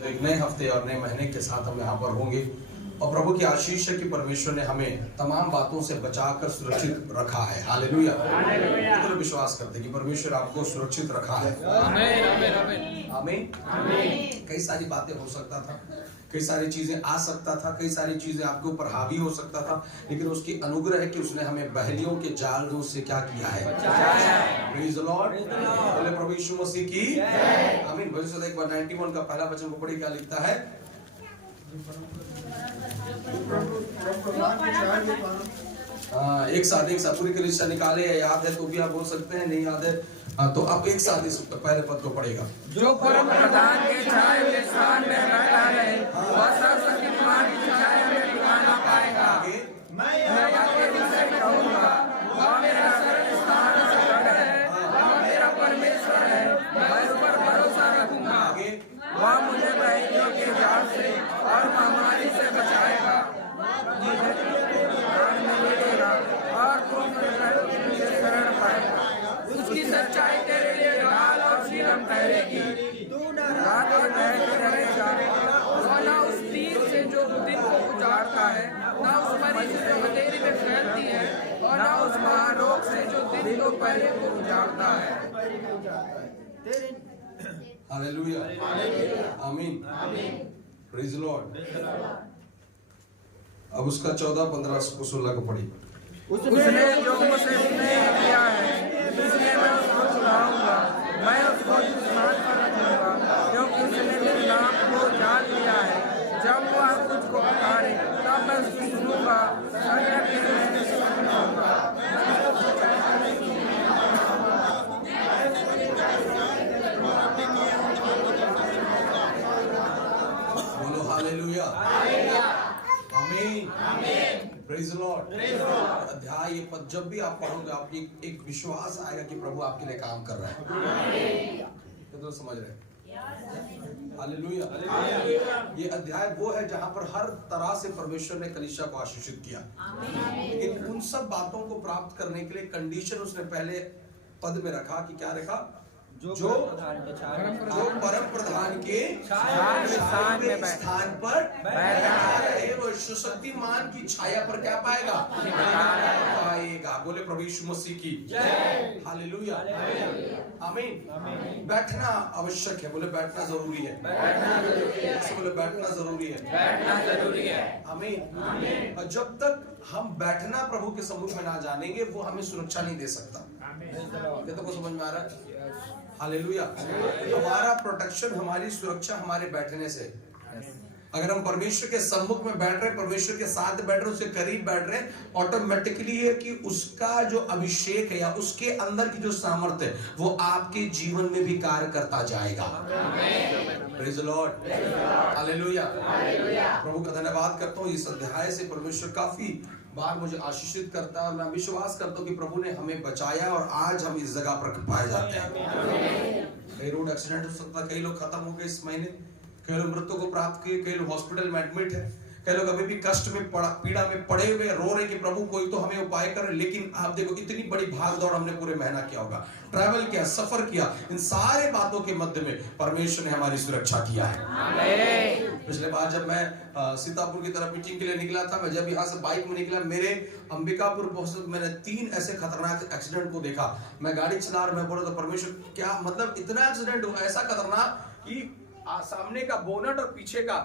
एक नए हफ्ते और नए महीने के साथ हम यहाँ पर होंगे और प्रभु की आशीष है कि परमेश्वर ने हमें तमाम बातों से बचाकर सुरक्षित रखा है। हालेलुया। तो विश्वास करते हैं कि परमेश्वर आपको सुरक्षित रखा है। आमीन आमीन। कई सारी बातें हो सकता था, कई सारी चीजें आ सकता था, कई सारी चीजें आपके ऊपर हावी हो सकता था, लेकिन उसकी अनुग्रह है कि उसने हमें बहलियों के जाल से क्या किया है, प्रेज़ द लॉर्ड। बोले प्रभु यीशु मसीह की आमीन। भविष्य 91 का पहला वचन को पढ़िए, क्या लिखता है? एक साथ पूरी कलीसिया निकाले। याद है तो भी आप बोल सकते हैं, नहीं याद है तो आप एक साथ इस पहले पद को पढ़ेगा। जो परम प्रधान के छाए के स्थान में बैठा है, वह सर्वशक्तिमान की छाया में ठिकाना ना पाएगा। मैं आपके विषय कहूँगा, वह मेरा शरण स्थान है, वह मेरा परमेश्वर है, मैं उस पर भरोसा रखूंगा। वह मुझे बहलियों के जाल से और महामारी से बचाएगा। और तुम मुझे शरण पाएगा। उसकी सच्चाई तेरे लिए ढाल और शीलम ठहरेगी। रात और ठहरते रहेगा। वह न उस तीर से जो दिन को उजाड़ता है, न उस मरी से जो अंधेरी में फैलती है, और न उस महारोग से जो दिन को पहले को उजाड़ता है। हालेलुया आमीन प्रेज़ द लॉर्ड। अब उसका 14, 15, 16 को पढ़ी। उसने जो मुझसे स्नेह किया है, इसलिए मैं उसको छुड़ाऊंगा, मैं उसको इस स्थान पर रखूंगा, क्योंकि उसने मेरे नाम को जान लिया है। जब वह मुझको पुकारे, तब मैं उसकी सुनूंगा। संकट के समय में सुनूंगा। बोलो हालेलुया आमीन प्रेज़ द लॉर्ड। अध्याय ये पद जब भी आप पढ़ोगे, आपको एक विश्वास आएगा कि प्रभु आपके लिए काम कर रहा है। तो समझ रहे हैं? हालेलुया। ये अध्याय वो है जहां पर हर तरह से परमेश्वर ने कलीसिया को आशीषित किया, लेकिन उन सब बातों को प्राप्त करने के लिए कंडीशन उसने पहले पद में रखा कि क्या रखा? जो परम प्रधान के स्थान पर बैठा रहे, वो सुशक्तिमान की छाया पर क्या पाएगा? पाएगा। बोले प्रभु यीशु मसीह की हालेलुया आमीन। बैठना आवश्यक है। बोले बैठना जरूरी है। बोले बैठना जरूरी है। आमीन। और जब तक हम बैठना प्रभु के सम्मुख में ना जानेंगे, वो हमें सुरक्षा नहीं दे सकता। ये तो को समझ में आ रहा है? हालेलुया। हमारा प्रोटेक्शन, हमारी सुरक्षा हमारे बैठने से। अगर हम परमेश्वर के सम्मुख में बैठ रहे, परमेश्वर के साथ बैठ रहे, उसके करीब बैठ रहे, ऑटोमेटिकली है कि उसका जो अभिषेक है या उसके अंदर की जो सामर्थ्य है, वो आपके जीवन में भी कार्य करता जाएगा। Praise the Lord hallelujah. प्रभु का धन्यवाद करता हूँ। इस अध्याय से परमेश्वर काफी बार मुझे आशीषित करता है और मैं विश्वास करता हूँ कि प्रभु ने हमें बचाया और आज हम इस जगह पर पाए जाते हैं। कई रोड एक्सीडेंट हो सकता है, कई लोग खत्म हो गए इस महीने, कई लोग मृत्यु को प्राप्त किए, कई लोग हॉस्पिटल में एडमिट है, कई लोग अभी भी कष्ट में पीड़ा में पड़े हुए रो रहे कि प्रभु कोई तो हमें उपाय करे। लेकिन आप देखो, इतनी बड़ी भाग दौड़ हमने पूरे महीना किया होगा, ट्रैवल किया, सफर किया, इन सारे बातों के मध्य में परमेश्वर ने हमारी सुरक्षा किया है। पिछले बार जब मैं सीतापुर की तरफ मीटिंग के लिए निकला था, मैं जब यहाँ से बाइक में निकला, मेरे अंबिकापुर पहुंचते मैंने 3 ऐसे खतरनाक एक्सीडेंट को देखा। मैं गाड़ी चला रहा, मैं बोल रहा था परमेश्वर क्या मतलब इतना एक्सीडेंट हुआ, ऐसा खतरनाक कि सामने का बोनट और पीछे का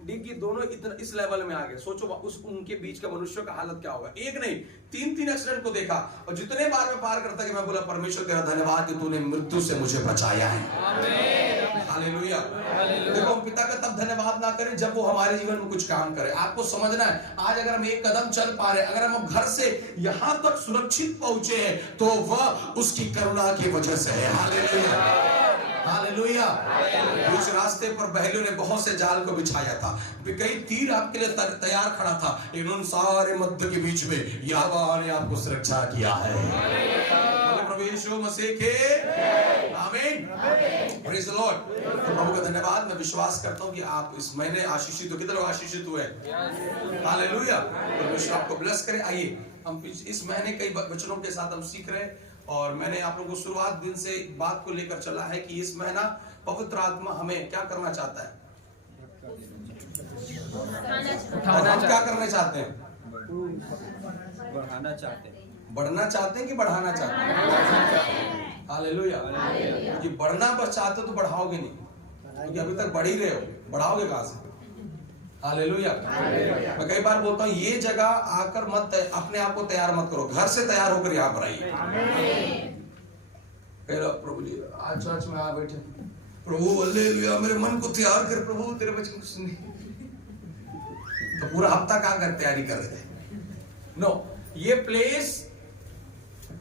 डिग्गी दोनों इतना इस लेवल में आ गए। सोचो उस उनके बीच का मनुष्य का हालत क्या होगा। एक नहीं 3 एक्सीडेंट को देखा और जितने बार मैं पार करता कि मैं बोला परमेश्वर तेरा धन्यवाद कि तूने मृत्यु से मुझे बचाया है। हालेलुया। देखो, हम पिता का तब धन्यवाद ना करें जब वो हमारे जीवन में कुछ काम करे। आपको समझना है, आज अगर हम एक कदम चल पा रहे, अगर हम घर से यहां तक सुरक्षित पहुंचे हैं, तो वह उसकी करुणा की वजह से है। Hallelujah hallelujah. उस रास्ते पर बहलियों ने बहुत से जाल को बिछाया था, कई तीर आपके लिए तैयार खड़ा था, लेकिन उन सारे मध्य के बीच में यहोवा ने आपको सुरक्षा किया है। प्रभु यीशु मसीह के आमीन प्रेज़ द लॉर्ड। प्रभु का धन्यवाद। मैं विश्वास करता हूँ कि आप इस महीने आशीषित हो। कितने लोग आशीषित हुए? हालेलुया। परमेश्वर आपको ब्लेस करे। आइए हम इस महीने कई वचनों के साथ हम सीख रहे हैं और मैंने आप लोगों को शुरुआत दिन से बात को लेकर चला है कि इस महीना पवित्र आत्मा हमें क्या करना चाहता है, और हम क्या करना चाहते हैं? बढ़ाना चाहते हैं। बढ़ना चाहते हैं कि बढ़ाना चाहते हैं? हालेलुया। कि बढ़ना बस चाहते हो तो बढ़ाओगे नहीं, क्योंकि अभी तक बढ़ ही रहे हो, बढ़ाओगे कहां से? हालेलुया। मैं कई बार बोलता हूँ ये जगह आकर मत अपने आप को तैयार मत करो, घर से तैयार होकर यहाँ पर आइए। कह रहा प्रभु जी आज चर्च में आ बैठे, प्रभु हालेलुया मेरे मन को तैयार कर प्रभु तेरे वचन को सुनने। तो पूरा हफ्ता कहाँ कर तैयारी कर रहे थे? नो, ये प्लेस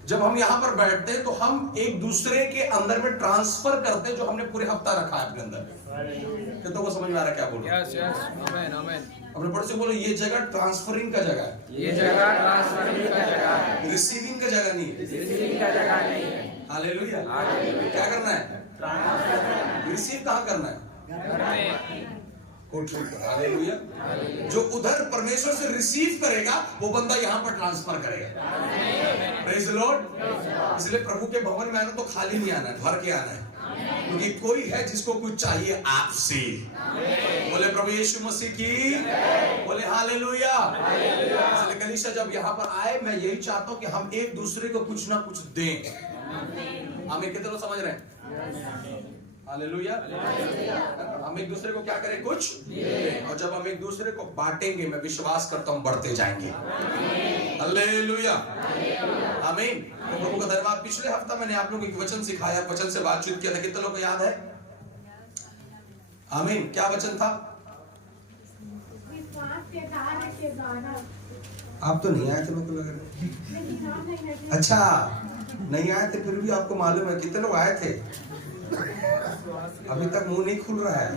जब हम यहाँ पर बैठते हैं तो हम एक दूसरे के अंदर में ट्रांसफर करते हैं जो हमने पूरे हफ्ता रखा है अपने अंदर। कितनों को समझ में आ रहा है क्या बोल रहा हूं? यस यस, आमेन आमेन। अपने पड़ोसी बोलो ये जगह ट्रांसफरिंग का जगह है, ये जगह ट्रांसफरिंग का जगह है, रिसीविंग का जगह नहीं है। रिसीविंग का जगह नहीं है। हालेलुया। क्या करना है? रिसीव कहाँ करना है? घर में। हालेलुया। जो उधर परमेश्वर से रिसीव करेगा वो बंदा यहाँ पर ट्रांसफर करेगा। Praise the Lord. इसलिए प्रभु के भवन में आना तो खाली नहीं आना है, भर के आना है, क्योंकि कोई है जिसको कुछ चाहिए आपसे। बोले प्रभु यीशु मसीह की, बोले हालेलुया। इसलिए कलीसिया जब यहाँ पर आए मैं यही चाहता हूँ कि हम एक दूसरे को कुछ ना कुछ दें। हमें कितने लोग समझ रहे हैं? हालेलुया। हम एक दूसरे को क्या करें? कुछ दें। और जब हम एक दूसरे को बांटेंगे मैं विश्वास करता हूँ बढ़ते जाएंगे। हालेलुया। आमीन। तो प्रभु का धन्यवाद। पिछले हफ्ता मैंने आप लोगों को एक वचन सिखाया, वचन से बातचीत किया था, कितने लोगों को याद है? आमीन। क्या वचन था? आप तो नहीं आए थे, मेरे को लग रहा है। अच्छा नहीं आए थे, फिर भी आपको मालूम है कितने लोग आए थे? अभी तक मुंह नहीं खुल रहा है,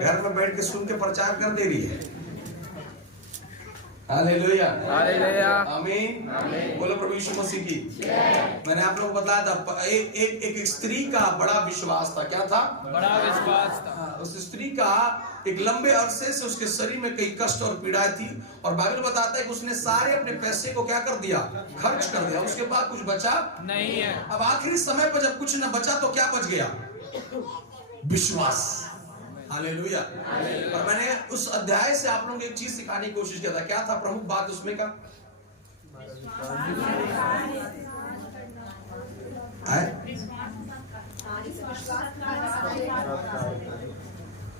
घर में बैठ के सुन के प्रचार कर दे रही है। हालेलुया। हालेलुया। आमीन। बोलो प्रभु यीशु मसीह की। मैंने आप लोगों को बताया था एक स्त्री का बड़ा विश्वास था। क्या था? बड़ा विश्वास था। उस स्त्री का एक लंबे अरसे से उसके शरीर में कई कष्ट और पीड़ाएं थी, और बाइबल बताता है कि उसने सारे अपने पैसे को क्या कर दिया? खर्च कर दिया। उसके बाद कुछ बचा नहीं है। अब आखिरी समय पर जब कुछ न बचा तो क्या बच गया? विश्वास। हालेलुया। और मैंने उस अध्याय से आप लोगों को एक चीज सिखाने की कोशिश किया था। क्या था प्रमुख बात उसमें का?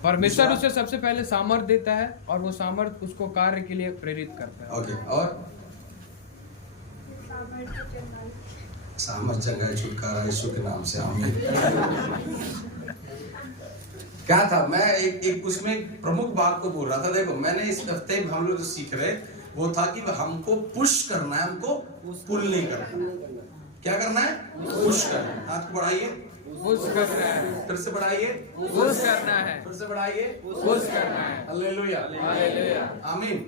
परमेश्वर उसे सबसे पहले सामर्थ देता है और वो सामर्थ उसको कार्य के लिए प्रेरित करता है। ओके। और सामर्थ जंगाई छुटकारा यीशु के नाम से। आमीन। क्या था? मैं एक उसमें प्रमुख बात को बोल रहा था। देखो मैंने इस हफ्ते हम लोग जो सीख रहे वो था कि हमको पुश करना है, हमको पुल नहीं करना। क्या करना है? पुश करना है। हाथ को बढ़ाइए, पुश करना है। फिर से बढ़ाइए, पुश करना है। फिर से बढ़ाइए, पुश करना है। हालेलुया। हालेलुया। आमीन।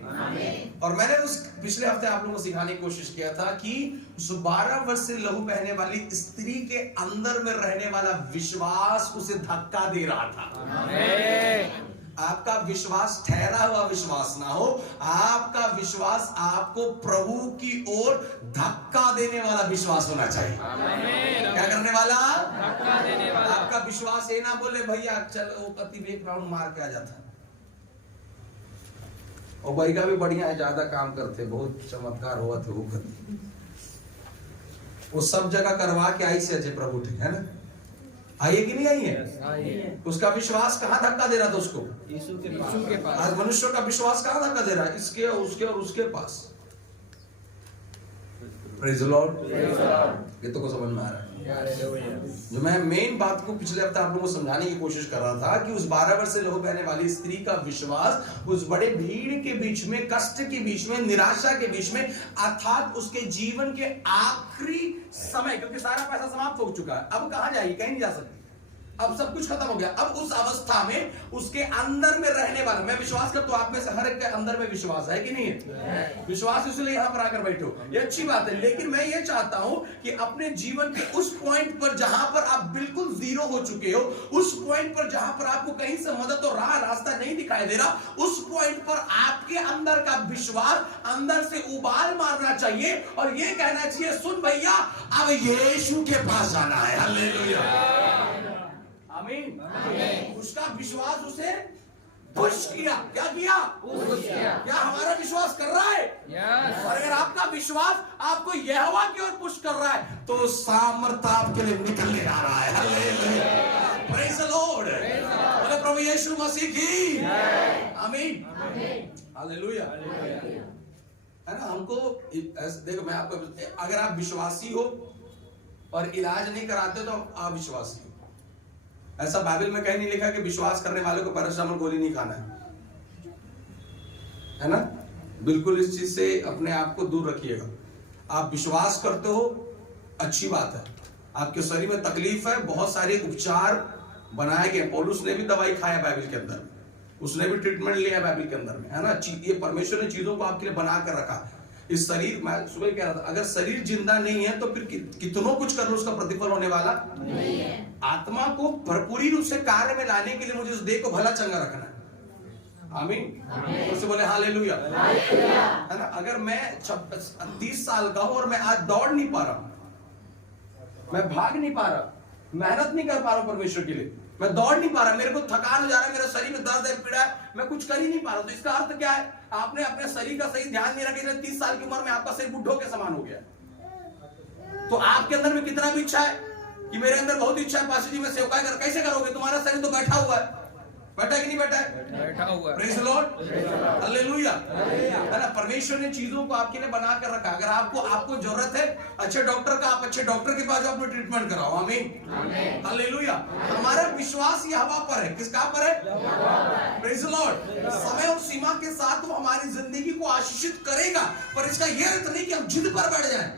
और मैंने उस पिछले हफ्ते आप लोगों को सिखाने की कोशिश किया था कि उस 12 वर्ष से लहू बहने वाली स्त्री के अंदर में रहने वाला विश्वास उसे धक्का दे रहा था। आपका विश्वास ठहरा हुआ विश्वास ना हो, आपका विश्वास आपको प्रभु की ओर धक्का देने वाला विश्वास होना चाहिए। क्या करने वाला? धक्का देने वाला। आपका विश्वास ये ना बोले भैया चलो कति एक राउंड मार के आ जाता। और भाई का भी बढ़िया है, ज्यादा काम करते, बहुत चमत्कार हुआ थे वो करते, वो सब जगह करवा के आई से अजय प्रभु ठीक है ना? आई है कि नहीं आई है? उसका विश्वास कहाँ धक्का दे रहा था उसको? यीशु के पास। आज मनुष्य का विश्वास कहाँ धक्का दे रहा है? इसके और उसके और उसके पास। Praise the Lord. ये तो को समझ में आ रहा है? जो मैं मेन बात को पिछले हफ्ते आप लोगों को समझाने की कोशिश कर रहा था कि उस 12 वर्ष से लहू बहने वाली स्त्री का विश्वास उस बड़े भीड़ के बीच में, कष्ट के बीच में, निराशा के बीच में, अर्थात उसके जीवन के आखिरी समय, क्योंकि सारा पैसा समाप्त हो चुका है, अब कहां जाएगी? कहीं नहीं जा सकती, अब सब कुछ खत्म हो गया। अब उस अवस्था में उसके अंदर में रहने वाला, मैं विश्वास करता हूं आप में से हर एक के अंदर में विश्वास है कि नहीं है? विश्वास इसलिए यहां पर आकर बैठो, ये अच्छी बात है। लेकिन मैं ये चाहता हूं कि अपने जीवन के उस पॉइंट पर जहां पर आप बिल्कुल जीरो हो चुके हो, उस पॉइंट पर जहां पर आपको कहीं से मदद और रास्ता नहीं दिखाई दे रहा, उस पॉइंट पर आपके अंदर का विश्वास अंदर से उबाल मारना चाहिए और ये कहना चाहिए सुन भैया अब यीशु के पास जाना है। हालेलुया। आमीन। उसका विश्वास उसे पुश किया। क्या किया? पुश किया। क्या हमारा विश्वास कर रहा है? यस। और अगर आपका विश्वास आपको यहोवा की ओर पुश कर रहा है तो सामर्थ आपके लिए निकलने आ रहा है। हालेलुया, प्रेज द लॉर्ड, बोले प्रभु यीशु मसीह की आमीन, हालेलुया। है ना, हमको देखो, मैं आपको, अगर आप विश्वासी हो और इलाज नहीं कराते तो आप विश्वासी हो। ऐसा बाइबल में कहीं नहीं लिखा कि विश्वास करने वाले को पैरासिटामोल गोली नहीं खाना है ना। बिल्कुल इस चीज से अपने आप को दूर रखिएगा। आप विश्वास करते हो, अच्छी बात है। आपके शरीर में तकलीफ है, बहुत सारे उपचार बनाए गए। पौलुस ने भी दवाई खाया बाइबल के अंदर, उसने भी ट्रीटमेंट लिया बाइबल के अंदर में, है ना। ये परमेश्वर ने चीजों को आपके लिए बना कर रखा। इस शरीर, मैं सुबह कह रहा था, अगर शरीर जिंदा नहीं है तो फिर कितनों कुछ कर लो उसका प्रतिफल होने वाला नहीं है। आत्मा को भरपूरी रूप से कार्य में लाने के लिए मुझे उस देह को भला चंगा रखना है। आमीन, उससे बोले हालेलुया, है ना। अगर मैं 30 साल का हूं और मैं आज दौड़ नहीं पा रहा, मैं भाग नहीं पा रहा, मेहनत नहीं कर पा रहा परमेश्वर के लिए, मैं दौड़ नहीं पा रहा, मेरे को थकान हो जा रहा है, मेरे शरीर में दर्द है, पीड़ा है, मैं कुछ कर ही नहीं पा रहा, तो इसका अर्थ क्या है? आपने अपने शरीर का सही ध्यान नहीं रखा, इसलिए 30 साल की उम्र में आपका शरीर बुढ़ो के समान हो गया। तो आपके अंदर में कितना भी इच्छा है कि मेरे अंदर बहुत इच्छा है पास्टर जी मैं सेवकाई कर, कैसे करोगे? तुम्हारा शरीर तो बैठा हुआ है, बैठा है कि नहीं बैठा है? बैठा हुआ है। प्रेज़ द लॉर्ड, हालेलुया, है ना। परमेश्वर ने चीजों को आपके लिए बना कर रखा। अगर आपको जरूरत है अच्छे डॉक्टर का, आप अच्छे डॉक्टर के पास जाओ, अपने ट्रीटमेंट कराओ। आमीन, हालेलुया। हमारा विश्वास यहोवा पर है। किसका पर है? Praise the Lord. समय और सीमा के साथ वो हमारी जिंदगी को आशीषित करेगा, पर इसका यह अर्थ नहीं कि हम जिद पर बैठ जाएं।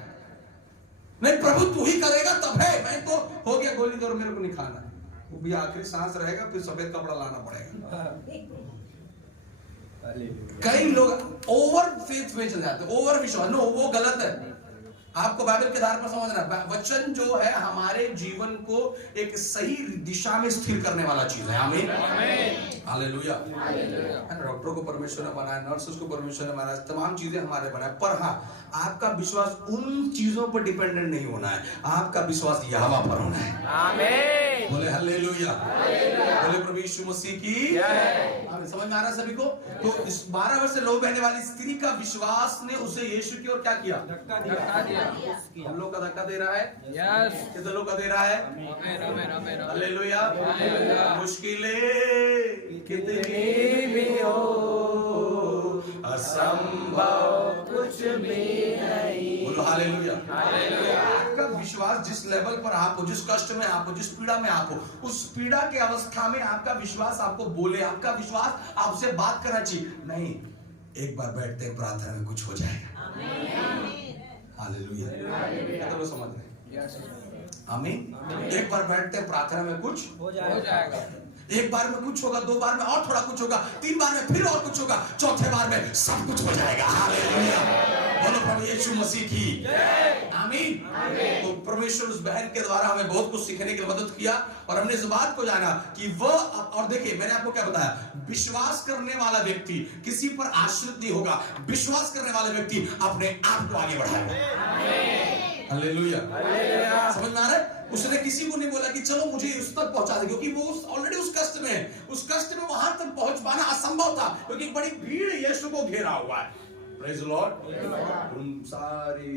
नहीं, प्रभु तू ही करेगा तब है, मैं तो हो गया गोली दो, मेरे को नहीं खाना, वो भी आखिरी सांस रहेगा, फिर सफेद कपड़ा लाना पड़ेगा। कई लोग ओवर फेथ में चले जाते हैं, ओवर विश्वास। नो, वो गलत है। आपको बाइबल के आधार पर समझना है, वचन जो है हमारे जीवन को एक सही दिशा में स्थिर करने वाला चीज है। आमीन, हालेलुया। डॉक्टरों को परमेश्वर ने बनाया, नर्सेस को परमेश्वर ने बनाया, तमाम चीजें हमारे बनाए, पर हाँ, आपका विश्वास उन चीजों पर डिपेंडेंट नहीं होना है, आपका विश्वास यहोवा पर होना है। आमीन, बोले हालेलुया, बोले प्रभु यीशु मसीह की आमीन। समझ में आ रहा है सभी को? तो इस 12 वर्ष से लो बहने वाली स्त्री का विश्वास ने उसे यीशु की ओर क्या किया? धक्का दिया। हम लोग का धक्का दे रहा है। यस, कितने लोग का दे रहा है? हालेलुया, मुश्किलें कितनी भी हो, असंभव कुछ भी नहीं। बोलो हालेलुया। आपका विश्वास जिस लेवल पर आप हो, जिस कष्ट में आप हो, जिस पीड़ा में आप हो, उस पीड़ा के अवस्था में आपका विश्वास आपको बोले, आपका विश्वास आपसे बात करना चाहिए। नहीं, एक बार बैठते हैं प्रार्थना में कुछ हो जाएगा। हालेलुया, तो लोग समझ रहे हैं? आमीन। एक बार बैठते हैं प्रार्थना में कुछ हो जाएगा। एक बार में कुछ होगा, 2 बार में और थोड़ा कुछ होगा, 3 बार में फिर और कुछ होगा, चौथे बार में सब कुछ हो जाएगा। हालेलुया, बोलो प्रभु यीशु मसीह की आमीन। तो परमेश्वर उस बहन के द्वारा हमें बहुत कुछ सीखने की मदद किया, और हमने इस बात को जाना कि वह, और देखिए मैंने आपको क्या बताया, विश्वास करने वाला व्यक्ति किसी पर आश्रित नहीं होगा, विश्वास करने वाला व्यक्ति अपने आप को आगे बढ़ाएगा। हालेलुया, समझ में आ रहा है? उसने किसी को नहीं बोला कि चलो मुझे उस तक पहुंचा दे, क्योंकि वो ऑलरेडी उस कष्ट में है, उस कष्ट में वहां तक पहुंच पाना असंभव था, क्योंकि बड़ी भीड़ यीशु को घेरा हुआ है। Praise the Lord. तुम सारी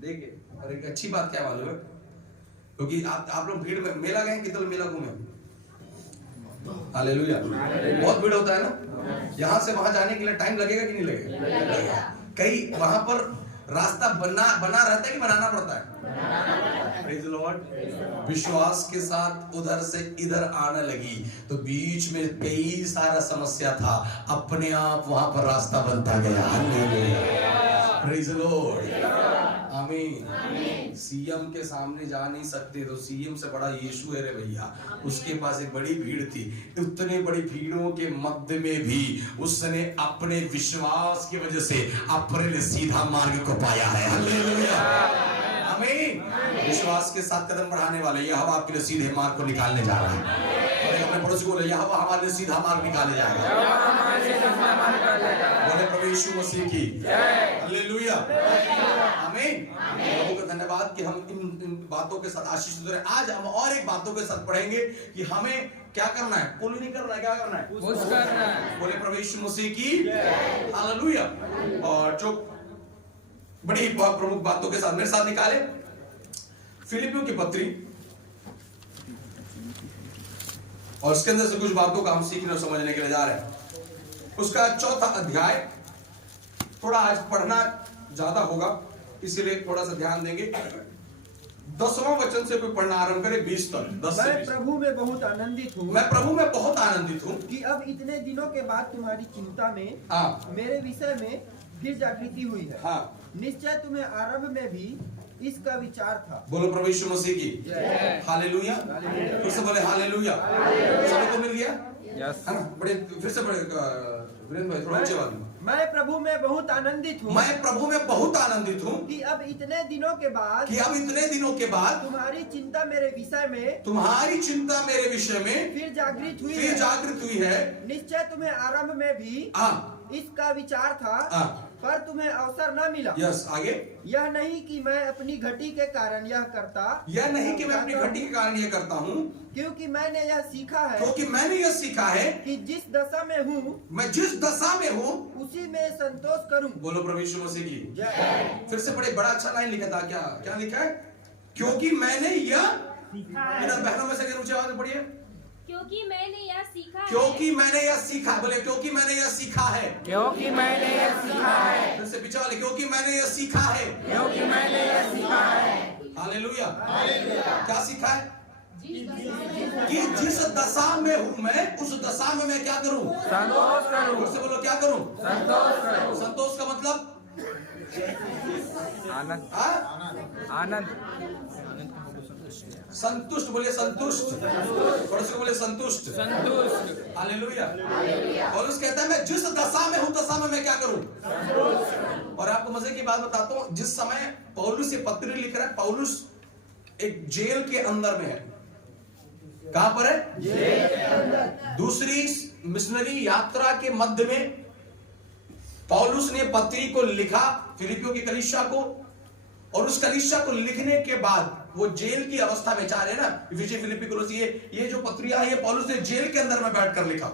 देखिए, और एक अच्छी बात क्या मालूम है, क्योंकि आप लोग भीड़ में, मेला गए, कितने मेला घूमे? हालेलुया, बहुत भीड़ होता है ना। यहाँ से वहां जाने के लिए टाइम लगेगा कि नहीं लगेगा? कई वहां पर रास्ता बना रहता है कि बनाना पड़ता है? Praise the Lord. विश्वास के साथ उधर से इधर आने लगी, तो बीच में कई सारा समस्या था, अपने आप वहां पर रास्ता बनता गया। हालेलुया, प्रेज़ द लॉर्ड, आमीन। सीएम के सामने जा नहीं सकते, तो सीएम से बड़ा यीशु है रे भैया। उसके पास एक बड़ी भीड़ थी, उतने बड़ी भीड़ों के मध्य में भी उसने अपने विश्वास की वजह से अपने लिए सीधा मार्ग को पाया है। हालेलुया, आमीन। विश्वास के साथ कदम बढ़ाने वाले यहोवा आपके लिए सीधे मार्ग को निकालने जा रहा है। और अपने पड़ोसी को बोले, यहोवा हमारे लिए सीधा मार्ग निकालने जाएगा। बोले प्रभु यीशु मसीह की हालेलुया, आमीन। प्रभु का धन्यवाद कि हम इन बातों के साथ आशीषित हो रहे हैं। आज हम और एक बातों के साथ पढ़ेंगे कि हमें क्या करना है। पुल नहीं करना है, क्या करना है? पुश करना है। प्रभु यीशु मसीह की हालेलुया। और जो बड़ी प्रमुख बातों के साथ मेरे साथ निकाले फिलिपियों की पत्री, और उसके अंदर से कुछ बातों का हम सीखने और समझने के लिए जा रहे हैं। उसका 4था अध्याय, थोड़ा आज पढ़ना ज्यादा होगा इसलिए थोड़ा सा ध्यान देंगे। 10वां वचन से कोई पढ़ना आरंभ करे 20 तक। 10 से 20। मैं प्रभु में बहुत आनंदित हूँ। मैं प्रभु में बहुत आनंदित हूँ कि अब इतने दिनों के बाद तुम्हारी चिंता में मेरे विषय में फिर जागृति हुई है। हाँ। निश्चय तुम्हें आरंभ में भी इसका विचार था। बोलो प्रभु यीशु मसीह की हालेलुया। फिर से बोले हालेलुया। सभी को मिल गया? यस। है ना? बड़े फिर से बड़े वीरेंद्र भाई थोड़ा ऊंचे आवाज में। मैं प्रभु में बहुत आनंदित हूँ। मैं प्रभु में बहुत आनंदित हूँ कि अब इतने दिनों के बाद तुम्हारी चिंता मेरे विषय में फिर जागृत हुई है। निश्चय तुम्हें आरंभ में भी इसका विचार था, पर तुम्हें अवसर न मिला। यस, आगे। यह नहीं कि मैं अपनी घटी के कारण यह करता हूँ, क्योंकि मैंने यह सीखा है कि जिस दशा में हूँ उसी में संतोष करूं। बोलो प्रभु यीशु मसीह की। फिर से बड़े बड़ा अच्छा लाइन लिखा था। क्या लिखा है? क्योंकि मैंने यह बहनों में से ऊंची आवाज में पढ़िए। क्योंकि मैंने यह सीखा है। बोले क्योंकि मैंने यह सीखा है। फिर से पीछे वाले, क्योंकि मैंने यह सीखा है। हालेलुया। क्या सीखा है? कि जिस दशा में हूँ मैं, उस दशा में मैं क्या करूं? संतोष करूं। फिर से बोलो, क्या करूं? संतोष करूं। संतोष का मतलब आनंद। संतुष्ट। बोले संतुष्ट। पड़ोसी बोले संतुष्ट। हालेलुया। पौलुस कहता है मैं जिस दशा में हूं दशा में मैं क्या करूं? और आपको मजे की बात बताता हूं, जिस समय पौलुस ये पत्र लिख रहा है, पौलुस एक जेल के अंदर में है। कहां पर है? जेल के अंदर। दूसरी मिशनरी यात्रा के मध्य में पौलुस ने पत्री को लिखा फिलिपियों की कलीसिया को, और उस कलीसिया को लिखने के बाद वो जेल की अवस्था में, चाह रहे ना फिलिपी कोलोसी, ये जो पत्रियां है ये पौलुस ने जेल के अंदर में बैठकर लिखा।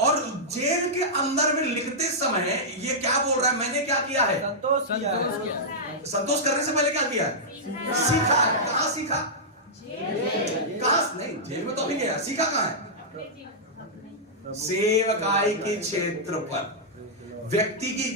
और जेल के अंदर में लिखते समय ये क्या बोल रहा है? मैंने क्या किया है? संतोष करने से पहले क्या किया? सीखा। कहां सीखा? कहां नहीं, जेल में तो अभी गया। सीखा कहां है? सेवकाई के क्षेत्र पर, व्यक्ति की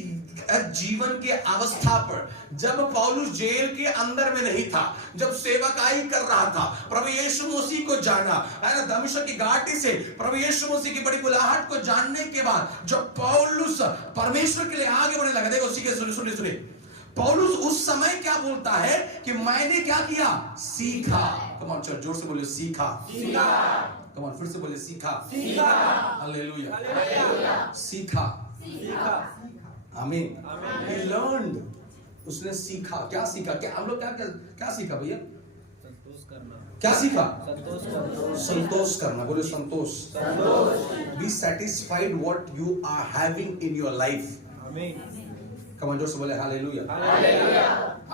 जीवन के अवस्था पर। जब पौलुस जेल के अंदर में नहीं था, जब सेवकाई कर रहा था, प्रभु यीशु मसीह को जाना है ना, दमिश्क की घाटी से प्रभु यीशु मसीह की बड़ी बुलाहट को जानने के बाद जब पौलुस परमेश्वर के लिए आगे बढ़ने लगा, देखो सीखे, सुनिए पौलुस उस समय क्या बोलता है कि मैंने क्या किया? सीखा। कम ऑन चर्च, जोर से बोलिए सीखा। कम ऑन, फिर से बोलिए सीखा। हालेलुया। सीखा। आमीन। He learned। उसने सीखा। क्या सीखा? क्या हम लोग क्या सीखा भैया? क्या सीखा? संतोष करना। बोले संतोष। Be satisfied what you are having in your life। Come on, जोर से बोले हालेलुया।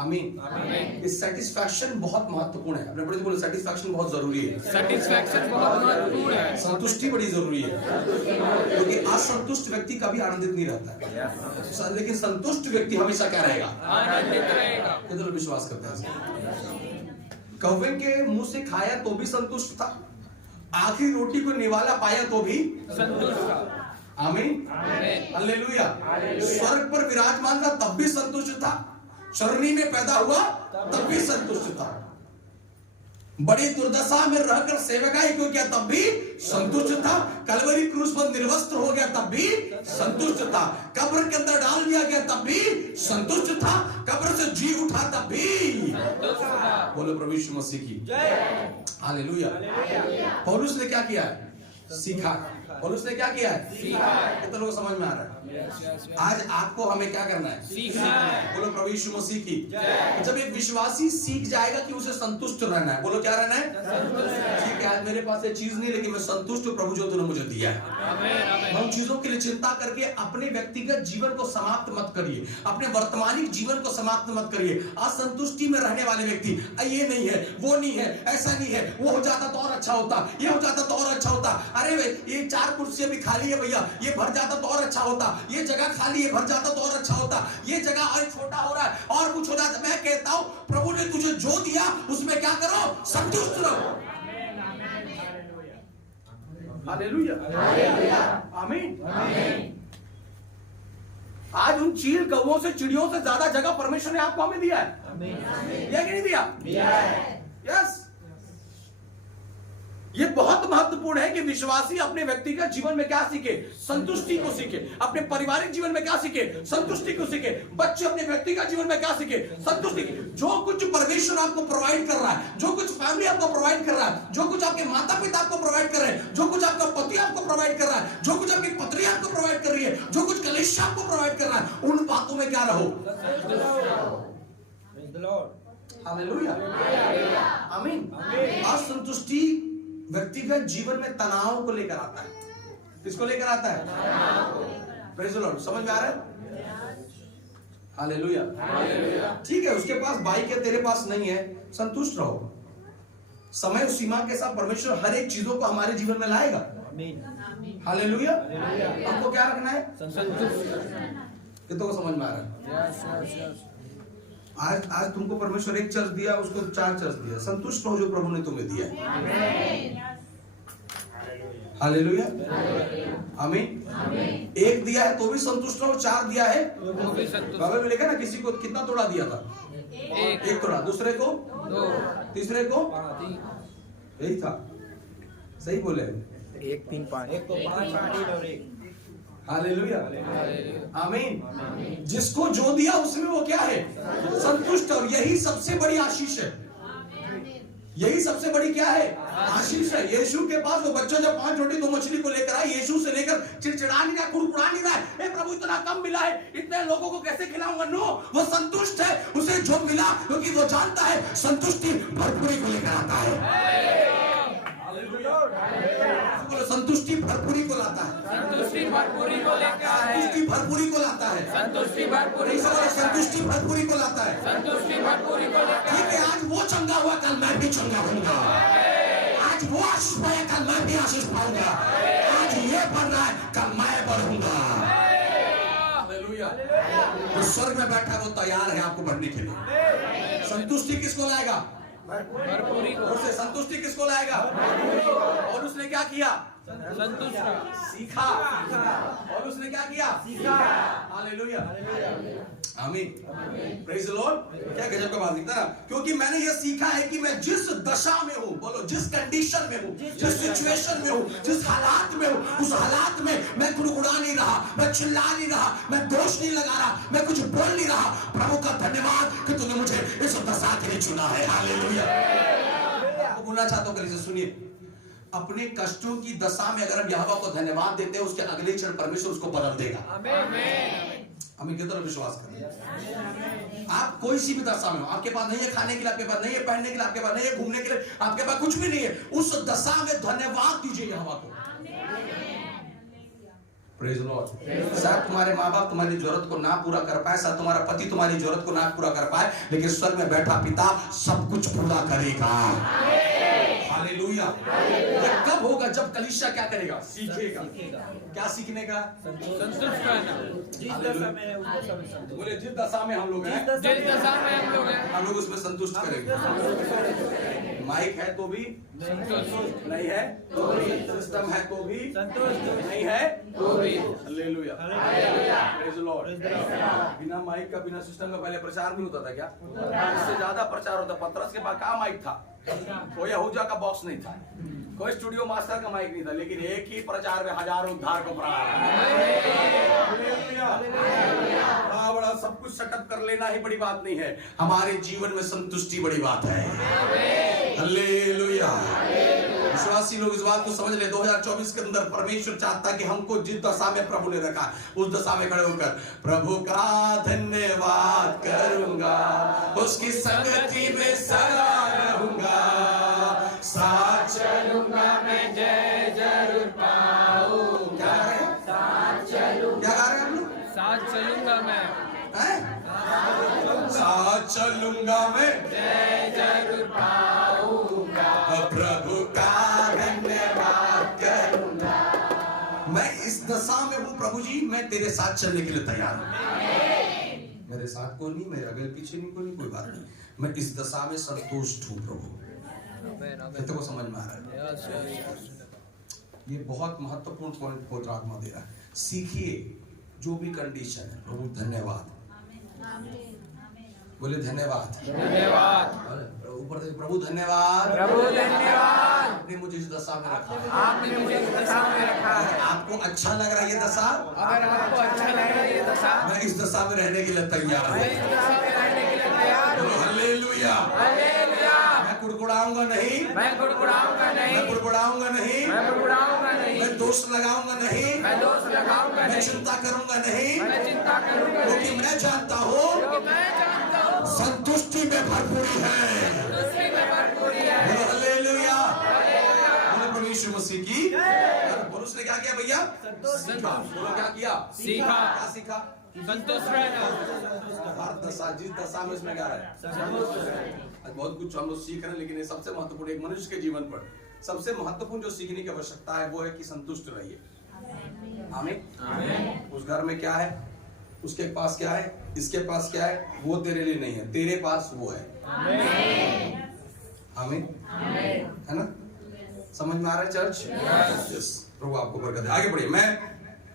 आमीन। इस सेटिस्फैक्शन बहुत महत्वपूर्ण है। अपने बड़े बोले सेटिस्फैक्शन बहुत जरूरी है। संतुष्टि बड़ी जरूरी है, क्योंकि असंतुष्ट व्यक्ति कभी आनंदित नहीं रहता है, लेकिन संतुष्ट व्यक्ति हमेशा क्या रहेगा? आनंदित रहेगा। कितने लोग विश्वास करते हैं? कौवे के मुंह से खाया तो भी संतुष्ट था, आखिरी रोटी को निवाला पाया तो भी संतुष्ट था। आमीन। हालेलुया। स्वर्ग पर विराजमान था तब भी संतुष्ट था, चरनी में पैदा हुआ तब भी संतुष्ट था, बड़ी दुर्दशा में रहकर सेवकाई को किया तब भी संतुष्ट था, कलवरी क्रूस पर निर्वस्त्र हो गया तब भी संतुष्ट था, कब्र के अंदर डाल दिया गया तब भी संतुष्ट था, कब्र से जी उठा तब भी। बोलो प्रभु यीशु मसीह की हालेलुया। पौलुस ने क्या किया? सीखा। पौलुस ने क्या किया है? सीखा। कितने लोगों को समझ में आ रहा है? आज आपको हमें क्या करना है? सीखना है। बोलो प्रभु यीशु मसीह की। जब एक विश्वासी सीख जाएगा कि उसे संतुष्ट रहना है, बोलो क्या रहना है? ठीक है, आज मेरे पास ये चीज नहीं, लेकिन मैं संतुष्ट हूँ प्रभु जो तूने मुझे दिया है। हम चीजों के लिए चिंता करके अपने व्यक्तिगत जीवन को समाप्त मत करिए, अपने वर्तमानिक जीवन को समाप्त मत करिए। असंतुष्टि में रहने वाले व्यक्ति, ये नहीं है, वो नहीं है, ऐसा नहीं है, वो हो जाता तो और अच्छा होता, ये हो जाता तो और अच्छा होता। अरे ये 4 4 कुर्सियां भी खाली है भैया, ये भर जाता तो और अच्छा होता, ये जगह खाली है भर जाता तो और अच्छा होता, ये जगह और छोटा हो रहा है और कुछ हो रहा है। मैं कहता हूं प्रभु ने तुझे जो दिया उसमें क्या करो, संतुष्ट रहो। हालेलुया, आमीन। आज उन चील कौवों से, चिड़ियों से ज्यादा जगह परमेश्वर ने आपको हमें दिया है, दिया कि नहीं दिया? यस। ये बहुत महत्वपूर्ण है कि विश्वासी अपने व्यक्तिगत जीवन में क्या सीखे, संतुष्टि को सीखे। अपने पारिवारिक जीवन में क्या सीखे, संतुष्टि को सीखे। बच्चे अपने व्यक्तिगत जीवन में क्या सीखे, संतुष्टि। जो कुछ परमेश्वर आपको प्रोवाइड कर रहा है, जो कुछ फैमिली आपको प्रोवाइड कर रहा है, जो कुछ आपके माता पिता आपको प्रोवाइड कर रहे हैं, जो कुछ आपका पति आपको प्रोवाइड कर रहा है, जो कुछ आपकी पत्नी आपको प्रोवाइड कर रही है, जो कुछ कलीसिया आपको प्रोवाइड कर रहा है, उन बातों में क्या रहो, हालेलुया, आमीन। असंतुष्टि व्यक्तिगत जीवन में तनाव को लेकर आता है। किसको लेकर आता है? Praise the Lord. समझ में आ रहा है? हालेलुया। ठीक है, उसके पास बाइक है, तेरे पास नहीं है, संतुष्ट रहो। समय सीमा के साथ परमेश्वर हर एक चीजों को हमारे जीवन में लाएगा। हालेलुया। हमको क्या रखना है? संतुष्ट। कितनों को समझ में आ रहा है? आज तुमको परमेश्वर एक चर्च दिया, उसको 4 चर्च दिया। संतुष्ट रहो जो प्रभु ने तुम्हें दिया है। हालेलुया, आमीन। एक दिया है तो भी संतुष्ट रहो, 4 दिया है तो भी संतुष्ट। बाइबल में लिखा ना, किसी को कितना तोड़ा दिया था? एक तोड़ा, दूसरे को 2, तीसरे को 3, यही था। सही बोले? 1 3 5, एक को 5 और 1। हालेलुया, आमीन। जिसको जो दिया उसमें वो क्या है? संतुष्ट। और यही सबसे बड़ी आशीष है। यही सबसे बड़ी क्या है? आशीष है। यीशु के पास वो बच्चा जब 5 रोटी 2 मछली को लेकर आए, यीशु से लेकर चिड़चिड़ा नहीं रहा, कुड़कुड़ा नहीं रहा है, हे प्रभु इतना कम मिला है, इतने लोगों को कैसे खिलाऊंगा? नो, वो संतुष्ट है। उसे जो मिला, क्योंकि वो जानता है संतुष्टि भरपूरी को लेकर आता है। संतुष्टि भरपूरी को लाता है। संतुष्टि भरपूरी को लेकर आता है। संतुष्टि भरपूरी को लाता है। संतुष्टि भरपूरी को संतुष्टि भरपूरी को लाता है। संतुष्टि भरपूरी को लेकर। ठीक है, आज वो चंगा हुआ, कल मैं भी चंगा होऊंगा। आज वो आशीष पाया, कल मैं भी आशीष पाऊंगा। आज ये बढ़ रहा है, कल मैं बढ़ूंगा। हालेलुया। वो स्वर्ग में बैठा है, वो तैयार है आपको बढ़ने के लिए। संतुष्टि किसको लाएगा? भरपूरी को। और से संतुष्टि किसको लाएगा? और उसने क्या किया? संतुष्ट सीखा। और उसने क्या किया? सीखा। हालेलुया, आमीन। Praise the Lord. क्या गजब का बात लिखता है ना, क्योंकि मैंने यह सीखा है कि मैं जिस दशा में हूं, बोलो, जिस कंडीशन में हूं, जिस सिचुएशन में हूं, जिस हालात में हूं, उस हालात में मैं गुड़गुड़ा नहीं रहा, मैं चिल्ला नहीं रहा, मैं दोष नहीं लगा रहा, मैं कुछ बोल नहीं रहा। प्रभु का धन्यवाद कि तूने मुझे इस दशा के लिए चुना है। हालेलुया। आपको बोलना चाहता हूं, कलीसिया सुनिए, अपने कष्टों की दशा में अगर हम यहोवा को धन्यवाद देते हैं, उसके अगले क्षण परमेश्वर उसको बदल देगा। हमें कितना विश्वास करें। आप कोई सी भी दशा में हो, आपके पास नहीं है खाने के लिए, आपके पास नहीं है पहनने के लिए, आपके पास नहीं है घूमने के लिए, आपके पास कुछ भी नहीं है, उस दशा में धन्यवाद दीजिए यहोवा को। Praise the Lord. शायद तुम्हारे माँ बाप तुम्हारी जरूरत को ना पूरा कर पाए, शायद तुम्हारा पति तुम्हारी जरूरत को ना पूरा कर पाए, लेकिन स्वर्ग में बैठा पिता सब कुछ पूरा करेगा। हालेलुया। ये कब होगा? जब कलीसिया क्या करेगा? सीखेगा। क्या सीखने का? संतुष्ट रहना। जिस दशा में है उसको संतुष्ट। बोले, जिस दशा में हम लोग हैं, जिस दशा में हम लोग हैं, हम लोग उसमें संतुष्ट करेंगे। माइक है तो भी संतुष्ट, नहीं है तो भी, सिस्टम है तो भी संतुष्ट, नहीं है तो भी। Hallelujah, praise the Lord. बिना माइक का, बिना सिस्टम का पहले प्रचार नहीं होता था क्या? इससे ज्यादा प्रचार होता। पतरस के पास कहाँ माइक था? कोई यहूदा का बॉक्स नहीं था, कोई स्टूडियो मास्टर का माइक नहीं था, लेकिन एक ही प्रचार में हजारों उद्धार को बड़ा बड़ा सब कुछ सेटअप कर लेना ही बड़ी बात नहीं है, हमारे जीवन में संतुष्टि बड़ी बात है। हालेलुया। विश्वासी लोग इस बात को समझ ले, 2024 के अंदर परमेश्वर चाहता है कि हमको जिस दशा में प्रभु ने रखा, उस दशा में खड़े होकर प्रभु का धन्यवाद करूंगा, उसकी संगति में सदा रहूंगा, साथ चलूंगा मैं, जय जरूर पाऊंगा। क्या गा रहे हैं? साथ चलूंगा। क्या गा रहे हैं हम लोग? साथ चलूंगा मैं, साथ चलूंगा मैं, जय जरूर पाऊंगा, प्रभु का धन्यवाद करूंगा। प्रभु जी मैं तेरे साथ चलने के लिए तैयार हूँ। मेरे साथ कोई नहीं, मेरे अगल पीछे नहीं, कोई बात नहीं, मैं इस दशा में संतुष्ट हूँ प्रभु। कितने को समझ में आ रहा है? ये बहुत महत्वपूर्ण पॉइंट पवित्र आत्मा दे रहा है। सीखिए जो भी कंडीशन है। प्रभु धन्यवाद, बोले धन्यवाद, धन्यवाद ऊपर से प्रभु धन्यवाद, प्रभु धन्यवाद, आपने मुझे इस दशा में रखा है। आपने मुझे इस दशा में रखा है। आपको अच्छा लग रहा है ये दशा? अगर आपको अच्छा लग रहा है ये दशा, मैं इस दशा में रहने के लिए तैयार हूँ। मैं इस दशा में रहने के लिए तैयार हूँ। Hallelujah, hallelujah. मैं कुड़कुड़ाऊंगा नहीं, मैं कुड़कुड़ाऊंगा नहीं, मैं कुड़कुड़ाऊंगा नहीं, मैं कुड़कुड़ाऊंगा नहीं, मैं दोष लगाऊंगा नहीं, मैं दोष लगाऊंगा मैं नहीं, चिंता करूंगा नहीं, मैं चिंता करूंगा क्योंकि नहीं, मैं जानता हूँ क्योंकि मैं जानता हूँ संतुष्टि में भरपूरी है। संतुष्टि में भरपूरी है। हालेलुया, बोलो प्रभु यीशु मसीह की। पुरुष ने क्या किया भैया? सीखा। बोलो क्या किया? सीखा। क्या सीखा? संतुष्ट रहना। हर दशा, जिस दशा में इसमें क्या रहा है, आज बहुत कुछ हम लोग सीख रहे हैं, लेकिन ये सबसे महत्वपूर्ण एक मनुष्य के जीवन पर सबसे महत्वपूर्ण जो सीखने की आवश्यकता है वो है कि संतुष्ट रहिए। आमीन। उस घर में क्या है, उसके पास क्या है, इसके पास क्या है, वो तेरे लिए नहीं है, तेरे पास वो है। आमीन, है ना? समझ में आ रहा है चर्च? यस। प्रभु आपको बरकत दे। आगे बढ़िए।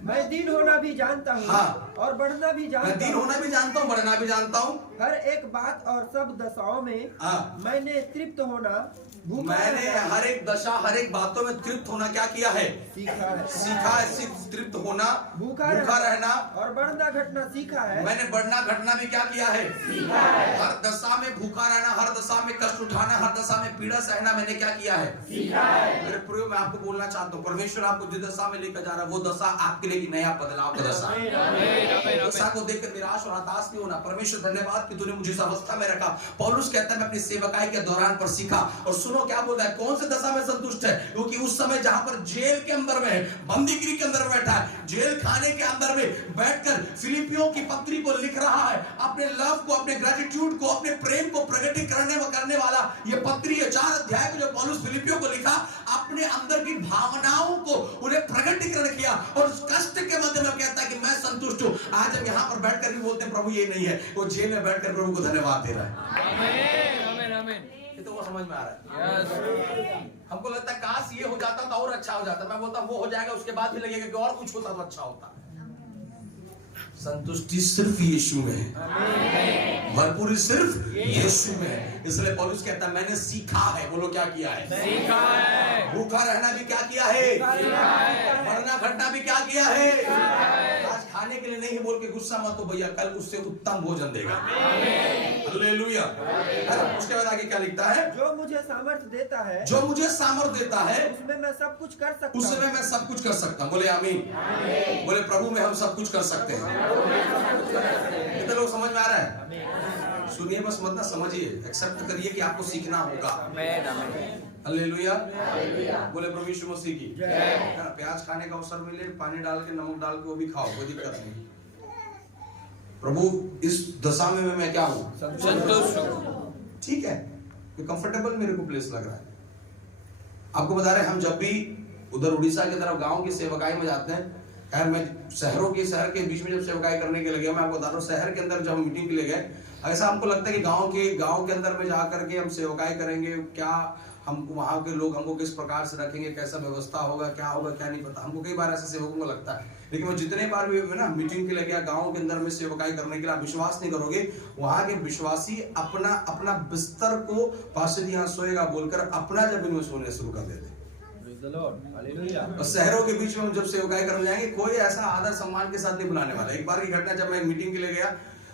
मैं दीन होना भी जानता हूँ, हाँ। और बढ़ना भी जानता हूँ। मैं दीन होना भी जानता हूँ, बढ़ना भी जानता हूँ। हर एक बात और सब दशाओं में हाँ। मैंने तृप्त होना, मैंने हर एक दशा, हर एक बातों में तृप्त होना क्या किया है? सीखा है। सीखा है। तृप्त होना, भूखा रहना और बढ़ना घटना सीखा है। मैंने बढ़ना घटना भी क्या किया है? सीखा है। हर दशा में भूखा रहना, हर दशा में कष्ट उठाना, हर दशा में पीड़ा सहना मैंने क्या किया है? सीखा है। मेरे प्रिय, मैं आपको बोलना चाहता हूँ, परमेश्वर आपको जिस दशा में लेकर जा रहा है वो दशा आपके लिए नया बदलाव का दशा है। दशा को देखकर निराश और हताश नहीं होना। परमेश्वर धन्यवाद कि तूने मुझे इस अवस्था में रखा। पौलुस कहता है मैं अपनी सेवकाई के दौरान पर सीखा। और सुनो क्या बोल रहा है, कौन से दशा में संतुष्ट है? क्योंकि उस समय जहां पर जेल के अंदर में है, बंदीगिरी के अंदर बैठा है, जेल खाने के अंदर में बैठकर फिलिपियों की पत्री को लिख रहा है, अपने लव को, अपने ग्रेटिट्यूड को, अपने प्रेम को प्रकट करने वाला ये पत्री है। 4 अध्याय को जो पौलुस फिलिपियों को लिखा, अपने अंदर की भावनाओं को उन्हें प्रकटीकरण किया और उस कष्ट के मध्य में कहता है कि मैं संतुष्ट हूं। आज हम यहाँ पर बैठकर भी बोलते हैं प्रभु ये नहीं है, वो जेल में बैठकर प्रभु को धन्यवाद दे रहा है। आमीन, आमीन। ये तो वो समझ में आ रहा है। हमको लगता है काश ये हो जाता तो और अच्छा हो जाता। मैं बोलता हूँ वो हो जाएगा, उसके बाद भी लगेगा कि और कुछ होता तो अच्छा होता। संतुष्टि सिर्फ यीशु में है, भरपूरी सिर्फ यीशु में है। इसलिए पौलुस कहता है मैंने सीखा है। बोलो क्या किया है? सीखा है। भूखा रहना भी क्या किया है? सीखा है। मरना घटना भी क्या किया है? आज खाने के लिए नहीं बोल के गुस्सा मत हो भैया, कल उससे उत्तम भोजन देगा। हालेलुया। उसके बाद आगे क्या लिखता है? जो मुझे सामर्थ्य देता है, जो मुझे सामर्थ्य देता है, उसमें मैं सब कुछ कर सकता हूँ। उसमें मैं सब कुछ कर सकता हूँ। बोले आमीन। बोले प्रभु में हम सब कुछ कर सकते हैं। कितने लोग समझ में आ रहा है? सुनिए बस, मत ना समझिए, एक्सेप्ट करिए कि आपको सीखना होगा। हालेलुया। बोले प्रभु यीशु मसीह की। प्याज खाने का अवसर मिले, पानी डाल के, नमक डाल के वो भी खाओ, कोई दिक्कत नहीं। प्रभु इस दशा में मैं क्या हूँ? संतुष्ट हूँ। ठीक है, कंफर्टेबल मेरे को प्लेस लग रहा है। आपको बता रहे हम जब भी उधर उड़ीसा की तरफ गांव की सेवकाई में जाते हैं, खैर मैं शहर के बीच में जब सेवकाई करने के लिए गया, मैं आपको बता रहा हूँ शहर के अंदर जब मीटिंग के लिए गए, ऐसा हमको लगता है कि गांव के अंदर में जाकर के हम सेवकाई करेंगे, क्या हम वहाँ के लोग हमको किस प्रकार से रखेंगे, कैसा व्यवस्था होगा, क्या होगा क्या नहीं पता। हमको कई बार ऐसे सेवकों को लगता है, लेकिन मैं जितने बार भी ना मीटिंग के लिए गया गाँव के अंदर में सेवकाई करने के लिए, आप विश्वास नहीं करोगे, वहाँ के विश्वासी अपना बिस्तर को पास यहाँ सोएगा बोलकर अपना जमीन में सोने शुरू कर देते। और शहरों के बीच में हम जब सेवकाई करने जाएंगे, कोई ऐसा आदर सम्मान के साथ नहीं बुलाने वाला। एक बार की घटना, जब मैं मीटिंग के लिए गया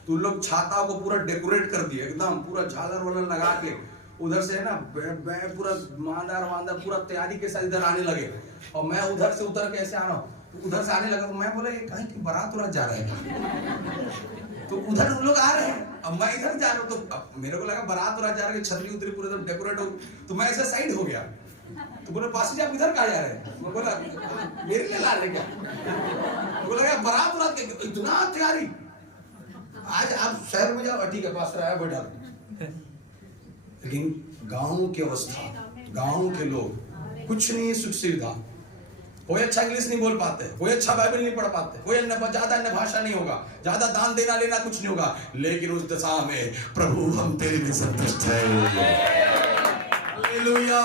तो लोग छाता को पूरा डेकोरेट कर दिया, एकदम पूरा झालर वालर लगा के, उधर से है ना पूरा मांदार पूरा तैयारी के साथ इधर आने लगे। और मैं उधर से उतर के ऐसे आ रहा हूँ, उधर से आने लगा तो मैं बोला ये कहीं की बारात उरात जा रहा है। तो उधर लोग आ रहे हैं, अब मैं इधर जा रहा हूँ, तो मेरे को लगा बारात उरात जा रहा है, छतरी उतरी पूरे डेकोरेट हो, तो मैं ऐसे साइड हो गया। तो बोले पास जी आप इधर कहाँ जा रहे हैं? मैं बोला मेरे लिए ला रहे क्या? बोला बारात उरात के इतना तैयारी, आज आप शहर में जाओ, ठीक है पास रहा है बैठा, लेकिन गांव की अवस्था, गांव के लोग कुछ नहीं सुख सुविधा। कोई अच्छा इंग्लिश नहीं बोल पाते, कोई अच्छा बाइबल नहीं पढ़ पाते, कोई ज्यादा अन्य भाषा नहीं होगा, ज्यादा दान देना लेना कुछ नहीं होगा, लेकिन उस दशा में प्रभु हम तेरे में संतुष्ट है। हालेलुया।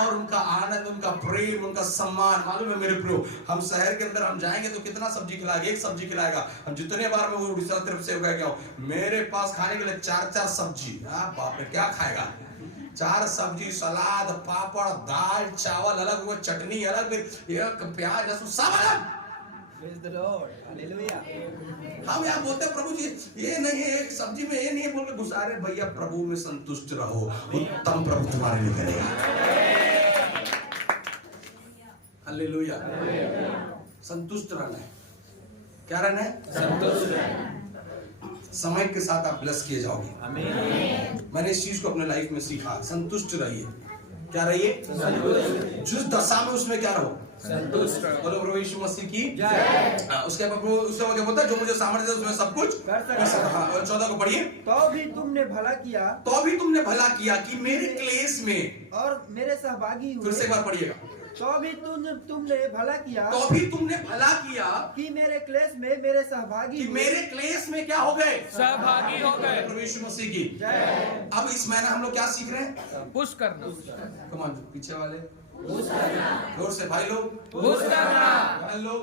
और उनका आनंद, उनका प्रेम, उनका सम्मान, मालूम है मेरे प्रियो, हम शहर के अंदर हम जाएंगे तो कितना सब्जी खिलाएगा, एक सब्जी खिलाएगा। हम जितने बार मैं उड़ीसा तरफ से गया हूं, मेरे पास खाने के लिए 4-4 सब्जी। बाप रे, क्या खाएगा? 4 सब्जी, सलाद, पापड़, दाल, चावल अलग, वो चटनी अलग, एक प्याज, लहसुन सब अलग। Praise the Lord. Hallelujah. हम यहाँ बोलते हैं प्रभु जी ये नहीं है, एक सब्जी में ये नहीं है बोल के गुस्सा रहे। भैया प्रभु में संतुष्ट रहो, उत्तम प्रभु तुम्हारे लिए करेगा। हालेलुया। संतुष्ट रहना है। क्या रहना है? संतुष्ट रहना। समय के साथ आप ब्लेस किए जाओगे। आमीन। मैंने इस चीज को अपने लाइफ में सीखा, संतुष्ट रहिए। क्या रहिए? जिस दशा में उसमें क्या रहो? संतुष्ट रहो। बोलो प्रभु यीशु मसीह की जय। उसके बाद क्या बोलता है? जो मुझे सामर्थ्य दे उसमें सब कुछ कर सकता हूं। और 14 को पढ़िए। तो भी तुमने भला किया, तो भी तुमने भला किया कि मेरे क्लेश में और मेरे सहभागी हुए। फिर से एक बार पढ़िएगा। तो भी तुमने भला किया, तो भी तुमने भला किया कि मेरे क्लेश में मेरे सहभागी कि हुए। मेरे क्लेश में क्या हो गए? सहभागी हो गए। प्रभु यीशु मसीह की जय। अब इस महीने हम लोग क्या सीख रहे हैं? पुश करना। कम ऑन, पीछे वाले जोर से भाई लोग, पुश करना। भाई लोग,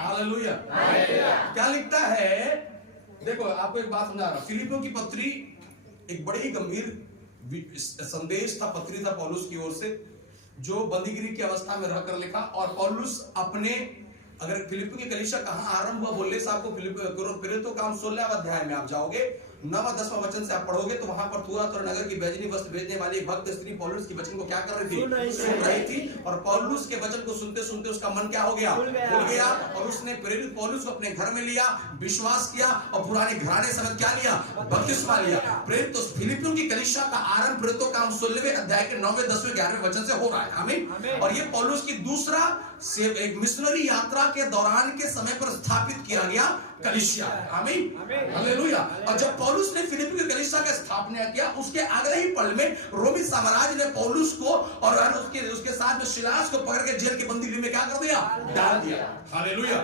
हालेलुया। क्या लिखता है? देखो आपको एक बात समझा रहा हूं। फिलिपियों की पत्री एक बड़ी गंभीर संदेश था, पत्री था पौलुस की ओर से, जो बंदीगिरी की अवस्था में रहकर लिखा। और पौलुस अपने, अगर फिलिपियों की कलीसिया कहां आरंभ हुआ बोलने से आपको फिलिपियों काम 16 अध्याय में आप जाओगे, 9 और 10वां वचन से आप पढ़ोगे तो वहां पर तुआतुर नगर की बैजनी वस्त्र भेजने वाली एक भक्त स्त्री पौलुस की वचन को क्या कर रही थी? सुन रही थी। और पौलुस के वचन को सुनते सुनते उसका मन क्या हो गया? खुल गया। और उसने प्रेरित पौलुस को अपने घर में लिया, विश्वास किया और पुराने घराने समेत क्या लिया? बपतिस्मा लिया। प्रेरित तो फिलिपियों की कलीसिया का आरंभ प्रेरितों काम 16वें अध्याय के 9वें, 10वें, 11वें वचन से हो रहा है। आमीन। और ये पौलुस की दूसरा से एक मिशनरी यात्रा के दौरान के समय पर स्थापित किया गया कलीसिया। आमीन, हालेलुया। और जब पौलुस ने फिलिप्पी की कलीसिया का स्थापना किया, उसके अगले ही पल में रोमी साम्राज्य ने पौलुस को और उसके साथ में सिलास को पकड़ के जेल की बंदी में क्या कर दिया? डाल दिया। हालेलुया।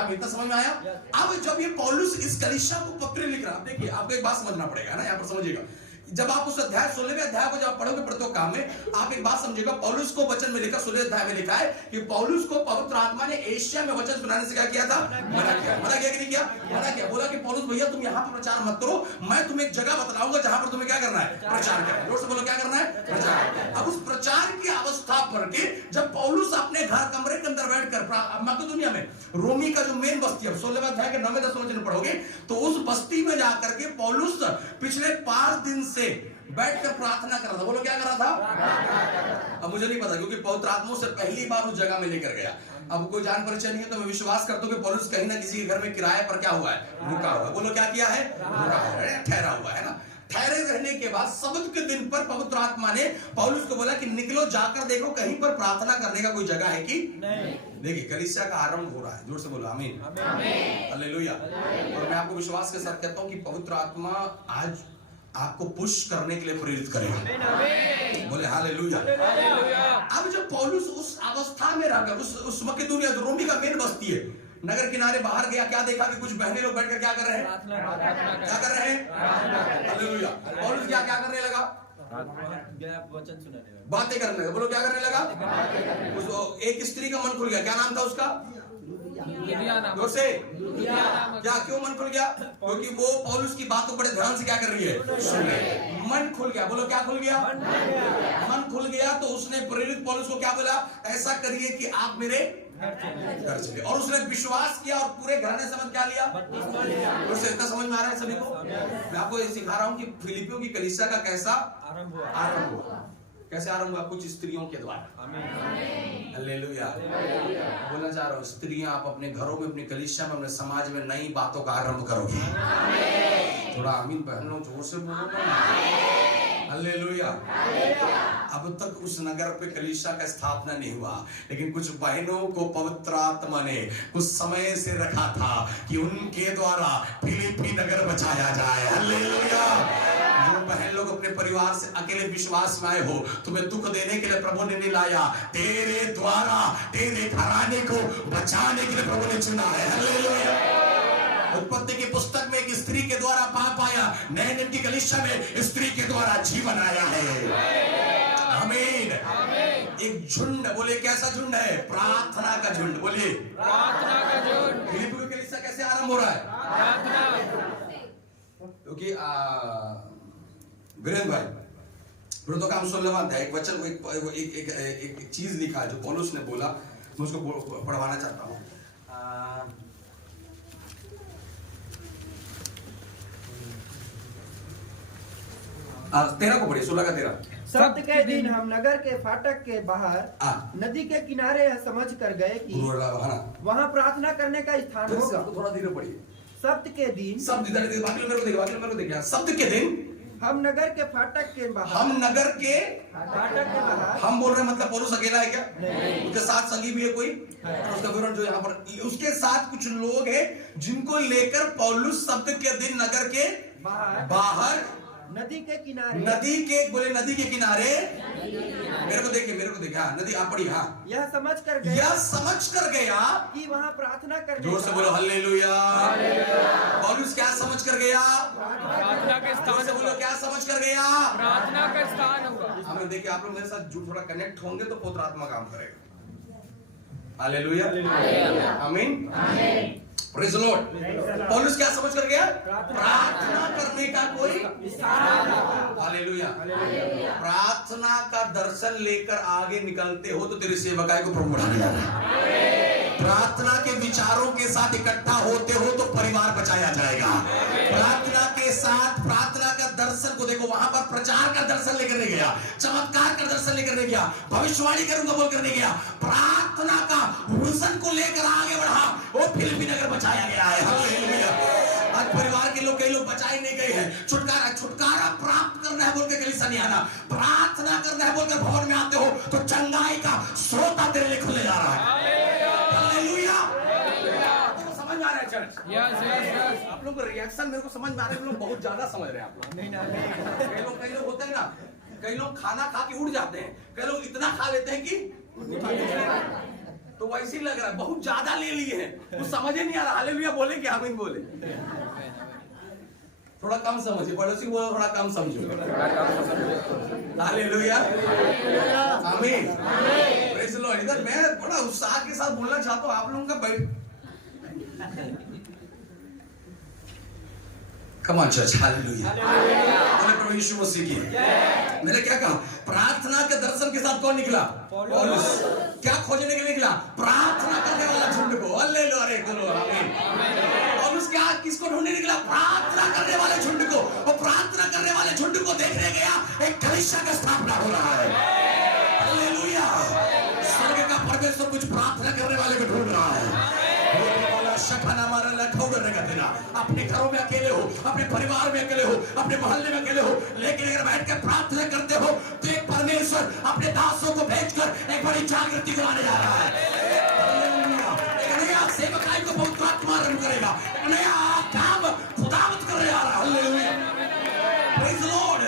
अब इतना समझ में आया? अब जब ये पौलुस इस कलीसिया को पत्र लिख रहा, देखिए आपको एक बात समझना पड़ेगा ना, यहाँ पर समझिएगा। जब आप उस अध्याय 16वें अध्याय को जब पढ़ोगे प्रेरितों काम में, आप एक बात समझिएगा। पौलुस को वचन में लिखा, 16वें अध्याय में लिखा है कि पौलुस को पवित्र आत्मा ने एशिया में वचन सुनाने से क्या किया था? मना किया। मना किया कि नहीं किया? मना किया। बोला कि पौलुस भैया तुम यहाँ पर प्रचार मत करो, मैं तुम्हें एक जगह बतलाऊंगा जहां पर तुम्हें क्या करना है? प्रचार करना है। जोर से बोलो, क्या करना है? प्रचार। अब उस प्रचार की अवस्था पर के जब पौलुस अपने घर कमरे के अंदर बैठकर मकेदोनिया में, रोमी का जो मेन बस्ती है, 16वें अध्याय के 9वें 10वें वचन पढ़ोगे तो उस बस्ती में जाकर के पौलुस पिछले 5 दिन से बैठकर प्रार्थना कर रहा था। बोलो क्या कर रहा था? अब मुझे नहीं पता, क्योंकि पवित्र आत्मा से पहली बार उस जगह में लेकर गया। अब कोई जान परिचय नहीं है तो मैं विश्वास करता हूं कि पौलुस कहीं ना किसी के घर में किराए पर क्या हुआ है? रुका हुआ है। बोलो क्या किया है? रुका हुआ है, ठहरा हुआ है ना। ठहरे रहने के बाद सब्त के दिन पर पवित्र आत्मा ने पौलुस को बोला कि निकलो, जाकर देखो कहीं पर प्रार्थना करने का कोई जगह है कि नहीं। देखिए कलीसिया का आरंभ हो रहा है। जोर से बोलो आमीन, हालेलुया। और मैं आपको विश्वास के साथ कहता हूं कि पवित्र आत्मा आज आपको पुश करने के लिए प्रेरित करेगा। बोले हालेलुया। अब जब पौलुस उस अवस्था में रहकर उस मकेदोनिया जो रोमी का मेन बस्ती है, नगर किनारे बाहर गया, क्या देखा कि कुछ बहने लोग बैठकर क्या कर रहे हैं? क्या कर रहे हैं? हालेलुया। पौलुस क्या करने लगा? वचन सुनाने, बातें करने लगा। बोलो क्या करने लगा? एक स्त्री का मन खुल गया। क्या नाम था उसका? जोर से क्या? क्यों मन खुल गया? क्योंकि वो पौलुस की बात को बड़े ध्यान से क्या कर रही है? सुन रही है। मन खुल गया। बोलो क्या खुल गया? मन खुल गया। तो उसने प्रेरित पौलुस को क्या बोला? ऐसा करिए कि आप मेरे घर चले। और उसने विश्वास किया और पूरे घराने समेत क्या लिया? उससे इतना समझ में आ रहा है सभी को? मैं आपको ये सिखा रहा हूँ कि फिलिपियों की कलीसिया का कैसा आरंभ हुआ। कैसे आरंभ हुआ? कुछ स्त्रियों के द्वारा। हालेलुया। बोलना चाह रहा हूँ, स्त्रियां आप अपने घरों में, अपनी कलीसिया में, अपने समाज में नई बातों का आरंभ करोगी। थोड़ा आमीन बहनों, जोर से बोलो ना। हालेलुया। अब तक उस नगर पे कलीसिया का स्थापना नहीं हुआ, लेकिन कुछ बहनों को पवित्र आत्मा ने कुछ समय से रखा था कि उनके द्वारा फिलिप्पी नगर बचाया जाए। हालेलुया। बहन लोग अपने परिवार से अकेले विश्वास में आए हो, तुम्हें दुख देने के लिए प्रभु ने नहीं लाया, तेरे द्वारा तेरे घराने को बचाने के लिए प्रभु ने चुना है। हालेलुया। उत्पत्ति की पुस्तक में एक स्त्री के द्वारा पाप आया, नए नियम की कलीसिया में स्त्री के द्वारा जीवन आया है। आमीन। एक झुंड, बोले कैसा झुंड है? प्रार्थना का झुंड। बोलिए प्रार्थना का झुंड। फिलिप्पी की कलीसिया कैसे आरंभ हो रहा है? प्रार्थना। क्योंकि वीरेंद्र भाई वृद्धों का हम 16वां अध्याय एक वचन एक चीज लिखा है जो पौलुस ने बोला, मैं उसको पढ़वाना चाहता हूँ। 13 को पढ़िए, 16 का 13। सप्त के दिन हम नगर के फाटक के बाहर नदी के किनारे यह समझ कर गए कि वहाँ प्रार्थना करने का स्थान होगा। थोड़ा धीरे पढ़िए। सप्त के दिन, सप्त मेरे को देखिए, सप्त के दिन हम नगर के फाटक के बाहर, हम नगर के फाटक के बाहर, हम बोल रहे हैं मतलब पौलुस अकेला है क्या? उसके साथ संगी भी है कोई? उसका विवरण जो यहाँ पर, उसके साथ कुछ लोग हैं जिनको लेकर पौलुस सप्त के दिन नगर के बाहर नदी के किनारे, नदी के, बोले नदी के किनारे, मेरे को देखिए हाँ, नदी आप पढ़ी। हाँ, यह समझ कर गया कि वहाँ प्रार्थना करने, जोर से बोलो हालेलुया। पौलुस क्या समझ कर गया? प्रार्थना का स्थान। बोलो क्या समझ कर गया? प्रार्थना का स्थान होगा। हमें देखिए, आप लोग मेरे साथ जो थोड़ा कनेक्ट होंगे तो पवित्र आत्मा काम करेगा। हालेलुया, आमीन, प्रेज़ द लॉर्ड। पौलुस क्या समझ कर गया? प्रार्थना करने का कोई, हालेलुया, प्रार्थना का दर्शन लेकर आगे निकलते हो तो तेरी सेवकाई को प्रभु बढ़ाने जा रहा है। प्रार्थना के विचारों के साथ इकट्ठा होते हो तो परिवार बचाया जाएगा। प्रार्थना के साथ प्रार्थना का दर्शन को देखो, वहां पर प्रचार का दर्शन लेकर नहीं गया, चमत्कार का दर्शन लेकर नहीं गया, भविष्यवाणी करूंगा बोलकर नहीं गया, प्रार्थना का विजन को लेकर आगे बढ़ा, वो फिलिप्पी नगर बचाया गया है। हालेलुया। आज परिवार के लोग, कई लोग बचाए नहीं गए हैं। छुटकारा प्राप्त करना है बोल के कलीसिया नहीं आना, प्रार्थना करना है बोलकर भवन में आते हो तो चंगाई का स्रोत तेरे लिए खुले जा रहा है। हालेलुया। समझ में आ रहा है चर्च? यस। आप लोग का रिएक्शन मेरे को समझ में आ रहा है, लोग बहुत ज्यादा समझ रहे हैं आप लोग। नहीं, कई लोग होते हैं ना, कई लोग खाना खा के उड़ जाते हैं, कई लोग इतना खा लेते हैं कि तो वैसे ही लग रहा है बहुत ज्यादा ले लिए हैं, कुछ समझ ही नहीं आ रहा। हालेलुया बोले कि आमीन बोले? थोड़ा कम समझिए, पड़ोसी बोलो थोड़ा कम समझो। हालेलुया, आमीन, प्रेज़ द लॉर्ड। इधर मैं बड़ा उत्साह के साथ बोलना चाहता हूँ आप लोगों का Come on church, hallelujah. मैंने प्रभु यीशु मसीह की, मैंने क्या कहा? प्रार्थना के दर्शन के साथ कौन निकला? पौलुस। क्या खोजने के लिए निकला? प्रार्थना करने वाला झुंड को। हालेलुया, आमीन। पौलुस क्या किसको ढूंढने निकला? प्रार्थना करने वाले झुंड को। और प्रार्थना करने वाले झुंड को देखने गया, एक कलीसिया का स्थापना हो रहा है। हालेलुया। स्वर्ग का परमेश्वर कुछ प्रार्थना करने वाले को ढूंढ रहा है। अपने घरों में अकेले हो, अपने परिवार में अकेले हो, अपने मोहल्ले में अकेले हो, लेकिन अगर बैठ कर प्रार्थना करते हो तो एक परमेश्वर अपने दासों को भेजकर एक बड़ी जागृति कराने जा रहा है। एक नया सेवकाई को बहुत आत्मा रंग करेगा, एक नया काम खुदावत करने जा रहा है। Praise the Lord.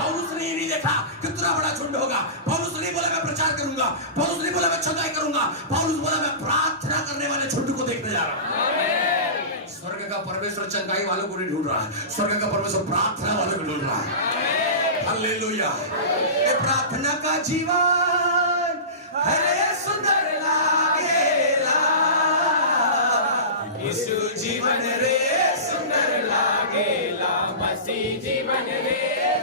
पौलुस ने नहीं देखा कितना बड़ा झुंड होगा, पौलुस नहीं बोला मैं प्रचार करूंगा, पौलुस नहीं बोला मैं चंगाई करूंगा, पौलुस बोला मैं प्रार्थना करने वाले झुंड को देखने जा रहा हूं। स्वर्ग का परमेश्वर चंगाई वालों को नहीं ढूंढ रहा है, स्वर्ग का परमेश्वर प्रार्थना वालों को ढूंढ रहा है। हालेलुया। ये प्रार्थना का जीवन हरे सुंदर लागेला, यीशु जीवन रे सुंदर लागेला, मसीह जीवन रे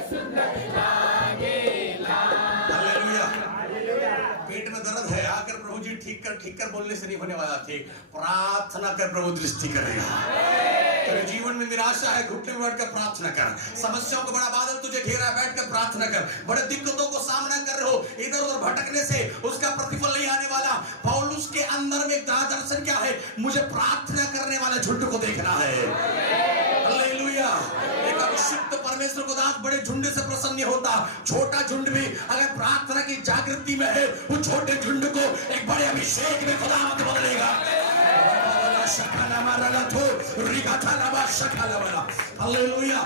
सुंदर लागेला। हालेलुया। पेट में दर्द है, आकर प्रभु जी ठीक कर बोलने से नहीं होने वाला थे, प्रार्थना कर प्रभु दृष्टि करेगा। तेरे जीवन में निराशा है, घुटने में बैठकर प्रार्थना कर। समस्याओं का बड़ा बादल तुझे घेरा, बैठकर प्रार्थना कर। बड़े दिक्कतों को सामना कर रहे हो, इधर उधर भटकने से उसका प्रतिफल नहीं आने वाला। पौलुस के अंदर में एक दर्शन क्या है? मुझे प्रार्थना करने वाले झुंड को देखना है। हालेलुया। एक अभिषिक्त परमेश्वर को दास बड़े झुंड से प्रसन्न नहीं होता। छोटा झुंड भी अगर प्रार्थना की जागृति में है, उस छोटे झुंड को एक बड़े अभिषेक में खुदावंद बदलेगा। Hallelujah,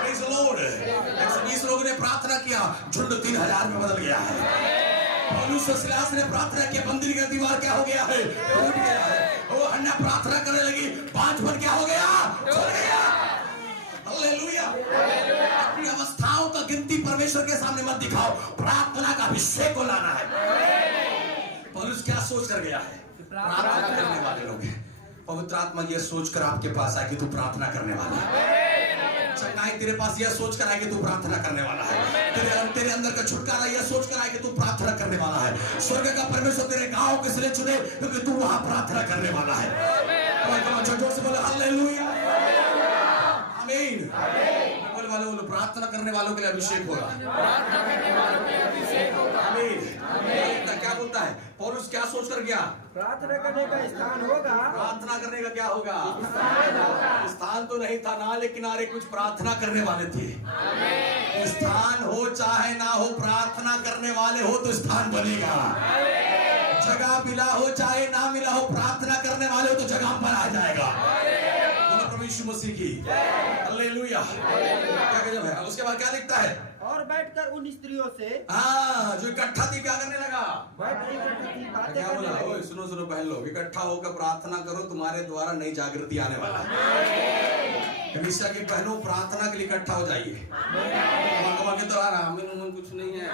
praise the Lord. 120 लोगों ने प्रार्थना किया, झुंड 3000 में बदल गया है। पौलुस और सिलास ने प्रार्थना किया, मंदिर का दीवार क्या हो गया है? टूट गया है। वो हन्ना प्रार्थना करने लगी, 5 बन क्या हो गया? खुल गया। हालेलुया। अपनी अवस्थाओं का गिनती परमेश्वर के सामने मत दिखाओ, प्रार्थना का अभिषेक को लाना है। पौलुस क्या सोच कर गया है? प्रार्थना करने वाले लोग हैं। पवित्र आत्मा यह सोचकर आपके पास आए कि तू प्रार्थना करने वाला है। चंगाई तेरे पास यह सोचकर आए कि तू प्रार्थना करने वाला है। तेरे अंदर का छुटकारा यह सोचकर आए कि तू प्रार्थना करने वाला है। स्वर्ग का परमेश्वर तेरे गांव के इसलिए चुने क्योंकि तू वहां प्रार्थना करने वाला है। जोर से बोले हालेलुया, आमीन। बोले वाले बोलो, प्रार्थना करने वालों के लिए अभिषेक होगा। आमीन। क्या बोलता है पौलुस? क्या सोच कर गया? प्रार्थना करने का स्थान होगा। प्रार्थना करने का क्या होगा? स्थान तो नहीं था, नाले किनारे कुछ प्रार्थना करने वाले थे। स्थान हो चाहे ना हो, प्रार्थना करने वाले हो तो स्थान बनेगा। जगह मिला हो चाहे ना मिला हो, प्रार्थना करने वाले हो तो जगह पर आ जाएगा। बोलो प्रभु यीशु मसीह की हालेलुया। क्या गजब है। उसके बाद क्या दिखता है? और बैठकर उन स्त्रियों से, जो इकट्ठा थी, क्या करने लगा? क्या बोला? ओए सुनो सुनो बहन लोग, इकट्ठा होकर प्रार्थना करो, तुम्हारे द्वारा नई जागृति आने वाला है। कलीसिया की बहनों, प्रार्थना के लिए इकट्ठा हो जाइए। के तो आमीन उमीन कुछ नहीं है।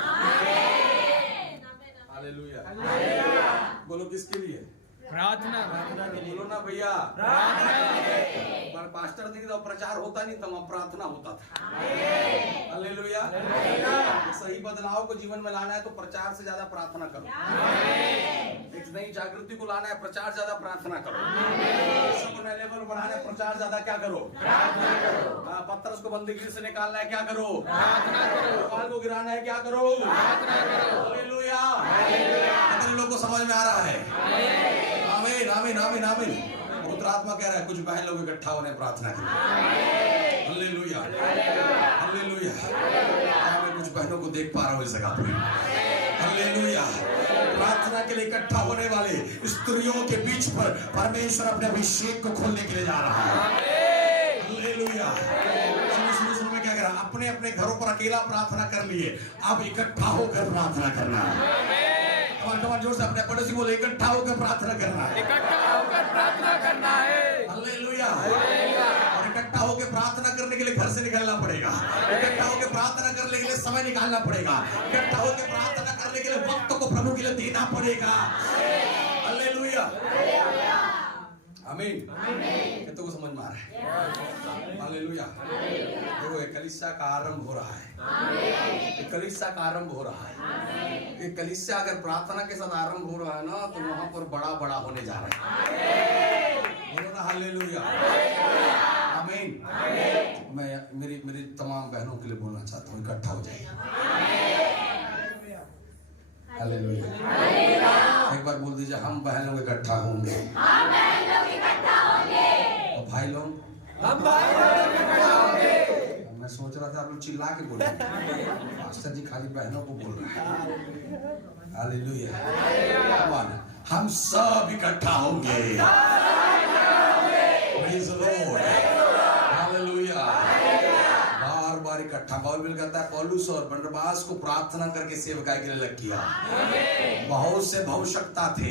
हालेलुया। बोलो किसके लिए? प्रार्थना। बोलो ना भैया, पास्टर थे तो प्रचार होता नहीं था, वहाँ प्रार्थना होता था। हालेलुया। सही बदलाव को जीवन में लाना है तो प्रचार से ज्यादा प्रार्थना करो। एक नई जागृति को लाना है, प्रचार ज्यादा प्रार्थना करो। सबको नए लेवल बढ़ाना है, प्रचार ज्यादा क्या करो? पत्थर को बंदगी से निकालना है, क्या करो? बाल को गिराना है, क्या करो? हालेलुया। कितने लोगों को समझ में आ रहा है? आमीन आमीन आमीन आमीन। पवित्र आत्मा कह रहा है कुछ बहन लोग इकट्ठा होने प्रार्थना के लिए। Hallelujah hallelujah. मैं कुछ बहनों को देख पा रहा हूँ इस जगह पे। हालेलुया। प्रार्थना के लिए इकट्ठा होने वाले स्त्रियों के बीच पर परमेश्वर अपने अभिषेक को खोलने के लिए जा रहा है। हालेलुया। शुरू में क्या कह रहा? अपने अपने घरों पर अकेला प्रार्थना कर लिए, अब इकट्ठा होकर प्रार्थना करना है। जोर से अपने पड़ोसी बोले, इकट्ठा होकर प्रार्थना करना है। इकट्ठा होकर प्रार्थना करना है। हालेलुया। और इकट्ठा होकर प्रार्थना करने के लिए घर से निकलना पड़ेगा। इकट्ठा होकर प्रार्थना करने के लिए समय निकालना पड़ेगा। इकट्ठा होकर प्रार्थना करने के लिए वक्त को प्रभु के लिए देना पड़ेगा। हालेलुया आमीन। कितनों को समझ में आ रहा है? हालेलुया। देखो एक कलीसिया का आरंभ हो रहा है। एक कलीसिया का आरंभ हो रहा है। एक कलीसिया अगर प्रार्थना के साथ आरंभ हो रहा है ना, तो वहां पर बड़ा बड़ा होने जा रहा है। बोलो ना हालेलुया आमीन। मैं मेरी तमाम बहनों के लिए बोलना चाहता हूँ, इकट्ठा हो जाइए। हालेलुया। एक बार बोल दीजिए, हम बहन लोग इकट्ठा होंगे। और भाई लोग, हम भाई लोग इकट्ठा होंगे। मैं सोच रहा था आप लोग चिल्ला के बोले, पास्टर जी खाली बहनों को बोल रहे हैं। हालेलुया। हम सब इकट्ठा होंगे। Praise the Lord. हालेलुया। बार बार इकट्ठा। बाइबल कहता है पौलुस और बरनबास को प्रार्थना करके सेवकाई के लिए अलग किया। बहुत से भविष्यवक्ता थे,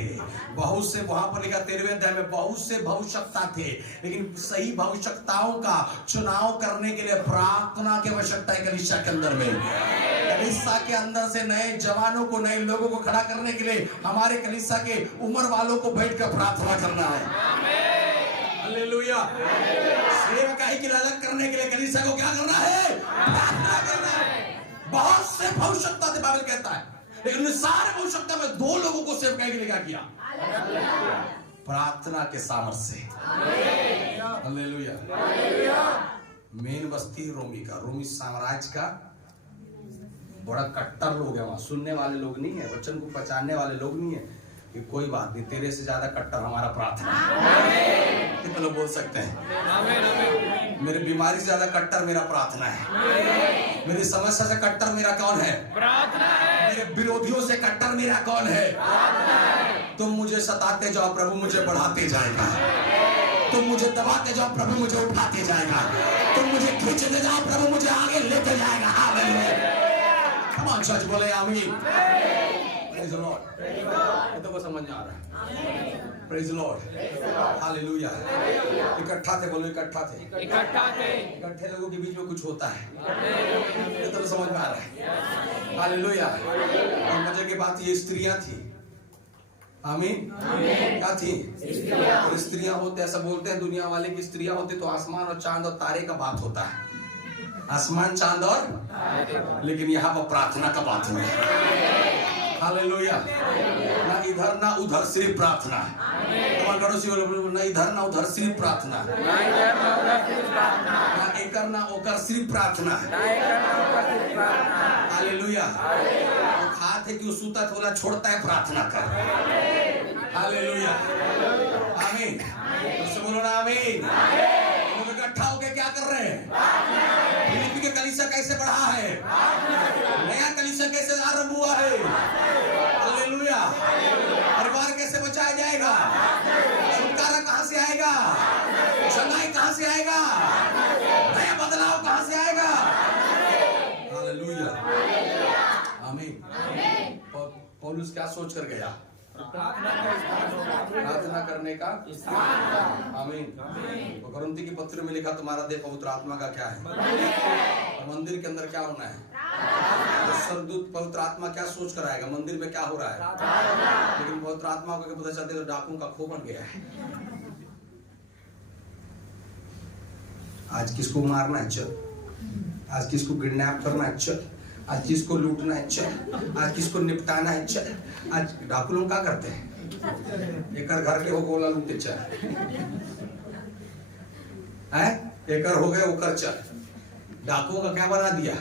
बहुत से, वहां पर लिखा 13वें अध्याय में, बहुत से भविष्यवक्ता थे, लेकिन सही भविष्यवक्ताओं का चुनाव करने के लिए प्रार्थना की आवश्यकता है। कलीसिया के अंदर में, कलीसिया के अंदर से नए जवानों को, नए लोगों को खड़ा करने के लिए हमारे कलीसिया के उम्र वालों को बैठकर प्रार्थना करना है। हालेलुया। सेवकाई के लिए अलग करने के लिए कलीसिया को क्या करना है? प्रार्थना करना है। बहुत से भविष्यवक्ता थे, बाइबल कहता है, लेकिन सारे भविष्यवक्ता में 2 लोगों को सेवकाई के लिए क्या किया? प्रार्थना के सामर्थ्य से। हालेलुया। मेन बस्ती रोमी का, रोमी साम्राज्य का बड़ा कट्टर लोग है वहां। सुनने वाले लोग नहीं है, वचन को पहचानने वाले लोग नहीं है कि कोई बात नहीं, तेरे से ज्यादा कट्टर हमारा प्रार्थना है। कितने लोग बोल सकते हैं? मेरी बीमारी से ज्यादा कट्टर मेरा प्रार्थना है। मेरी समस्या से कट्टर मेरा कौन है? प्रार्थना है। मेरे विरोधियों से कट्टर मेरा कौन है? तुम मुझे सताते जाओ, प्रभु मुझे बढ़ाते जाएगा। तुम मुझे दबाते जाओ, प्रभु मुझे उठाते जाएगा। तुम मुझे खींचते जाओ, प्रभु मुझे आगे लेते जाएगा। हालेलुया। कम ऑन चर्च, बोले आमीन। Praise the Lord. ये तो को समझ में आ रहा है? Praise the Lord. हालेलुया। इकट्ठा थे, बोलो इकट्ठा थे। इकट्ठे लोगों के बीच में कुछ होता है, ये तो समझ में आ रहा है। हालेलुया। और मजे की बात ये स्त्रियां थी। आमीन। क्या थी? और स्त्रियां होते, ऐसा बोलते हैं दुनिया वाले की स्त्रियां होते तो आसमान और चांद और तारे का बात होता है। आसमान, चांद और, लेकिन यहाँ पर प्रार्थना का बात है। हालेलुया। ना इधर ना उधर, सिर्फ प्रार्थना। तुम्हारे पड़ोसी बोलो, ना इधर ना उधर, सिर्फ प्रार्थना। ना एकर ना ओकर, सिर्फ प्रार्थना। हालेलुया। वो खाते कि सूता थोड़ा छोड़ता है प्रार्थना कर। हालेलुया। आमीन। उससे बोलो ना आमीन। लोग इकट्ठा होकर क्या कर रहे हैं? फिलिप्पी के कलीसिया कैसे बढ़ा है? नया कलीसिया कैसे आरंभ हुआ है? हालेलुया। परिवार कैसे बचाया जाएगा? छुटकारा कहां से आएगा? चंगाई कहां से आएगा? नया बदलाव कहां से आएगा? हालेलुया। आमीन। पौलुस क्या सोच कर गया? प्रार्थना करने का। आमीन। तो कुरिन्थी की पत्र में लिखा, तुम्हारा देह पवित्र आत्मा का क्या है? और मंदिर के अंदर क्या होना है? तो स्वर्गदूत पवित्र आत्मा क्या सोच कर आएगा? मंदिर में क्या हो रहा है? लेकिन पवित्र आत्मा को पता चलता है तो डाकुओं का खो बन गया है। आज किसको मारना है? चल। आज किसको किडनैप करना है? चल। आज किसको लूटना है? चल। आज किसको निपटाना है? चल। आज डाकू लोग क्या करते हैं? एक घर के हो गोला लूटे, चल। एक हो गए वो कर, चल। डाकुओं का क्या बना दिया?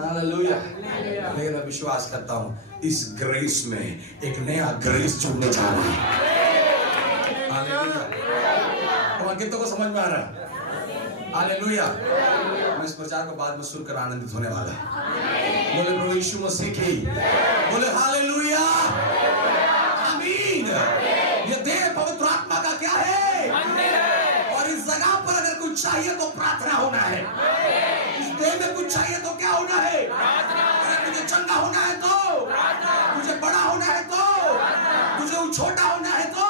हालेलुया। लेकिन मैं विश्वास करता हूं इस ग्रेस में एक नया ग्रेस जुड़ने जा रहा है। हालेलुया। तो कितनों को समझ में आ रहा है? हालेलुया। मैं इस प्रचार को बाद में सुनकर आनंदित होने वाला है। बोले प्रभु यीशु मसीह की, बोले हालेलुया। आमीन। ये देह पवित्र आत्मा का क्या है? और इस जगह पर अगर कुछ चाहिए तो प्रार्थना होना है। इस देह में कुछ चाहिए तो क्या होना है? अगर तुझे चंगा होना है तो, तुझे बड़ा होना है तो, तुझे छोटा होना है तो,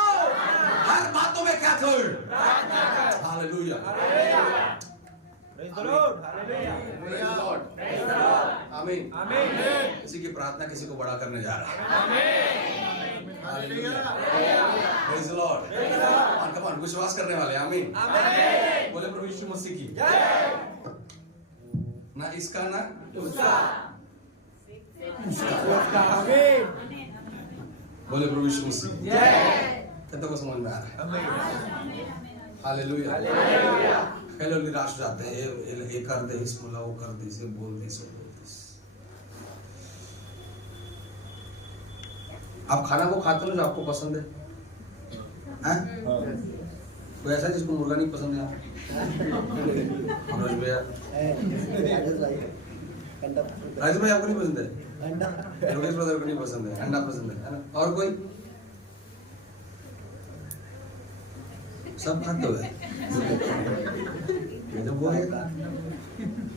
हर बातों में क्या कर? हालेलुया। आमीन। किसी की प्रार्थना किसी को बड़ा करने जा रहा है। Praise the Lord. Come on, विश्वास करने वाले। आमीन। बोले प्रभु यीशु मसीह की ना इसका ना उसका। बोले प्रभु यीशु मसीह। कितनों को समझ में आ रहा है? हालेलुया। हेलो, निराश हो जाते हैं, ये कर दे, इस मुला वो कर दे, इसे बोल दे, इसे बोल दे। आप खाना को खाते हो जो आपको पसंद है? कोई ऐसा जिसको मुर्गा नहीं पसंद है? मनोज भैया, राजू भाई आपको नहीं पसंद है? योगेश ब्रदर को नहीं पसंद है, अंडा पसंद है ना? और कोई? सब खाते हो? ये तो वो है,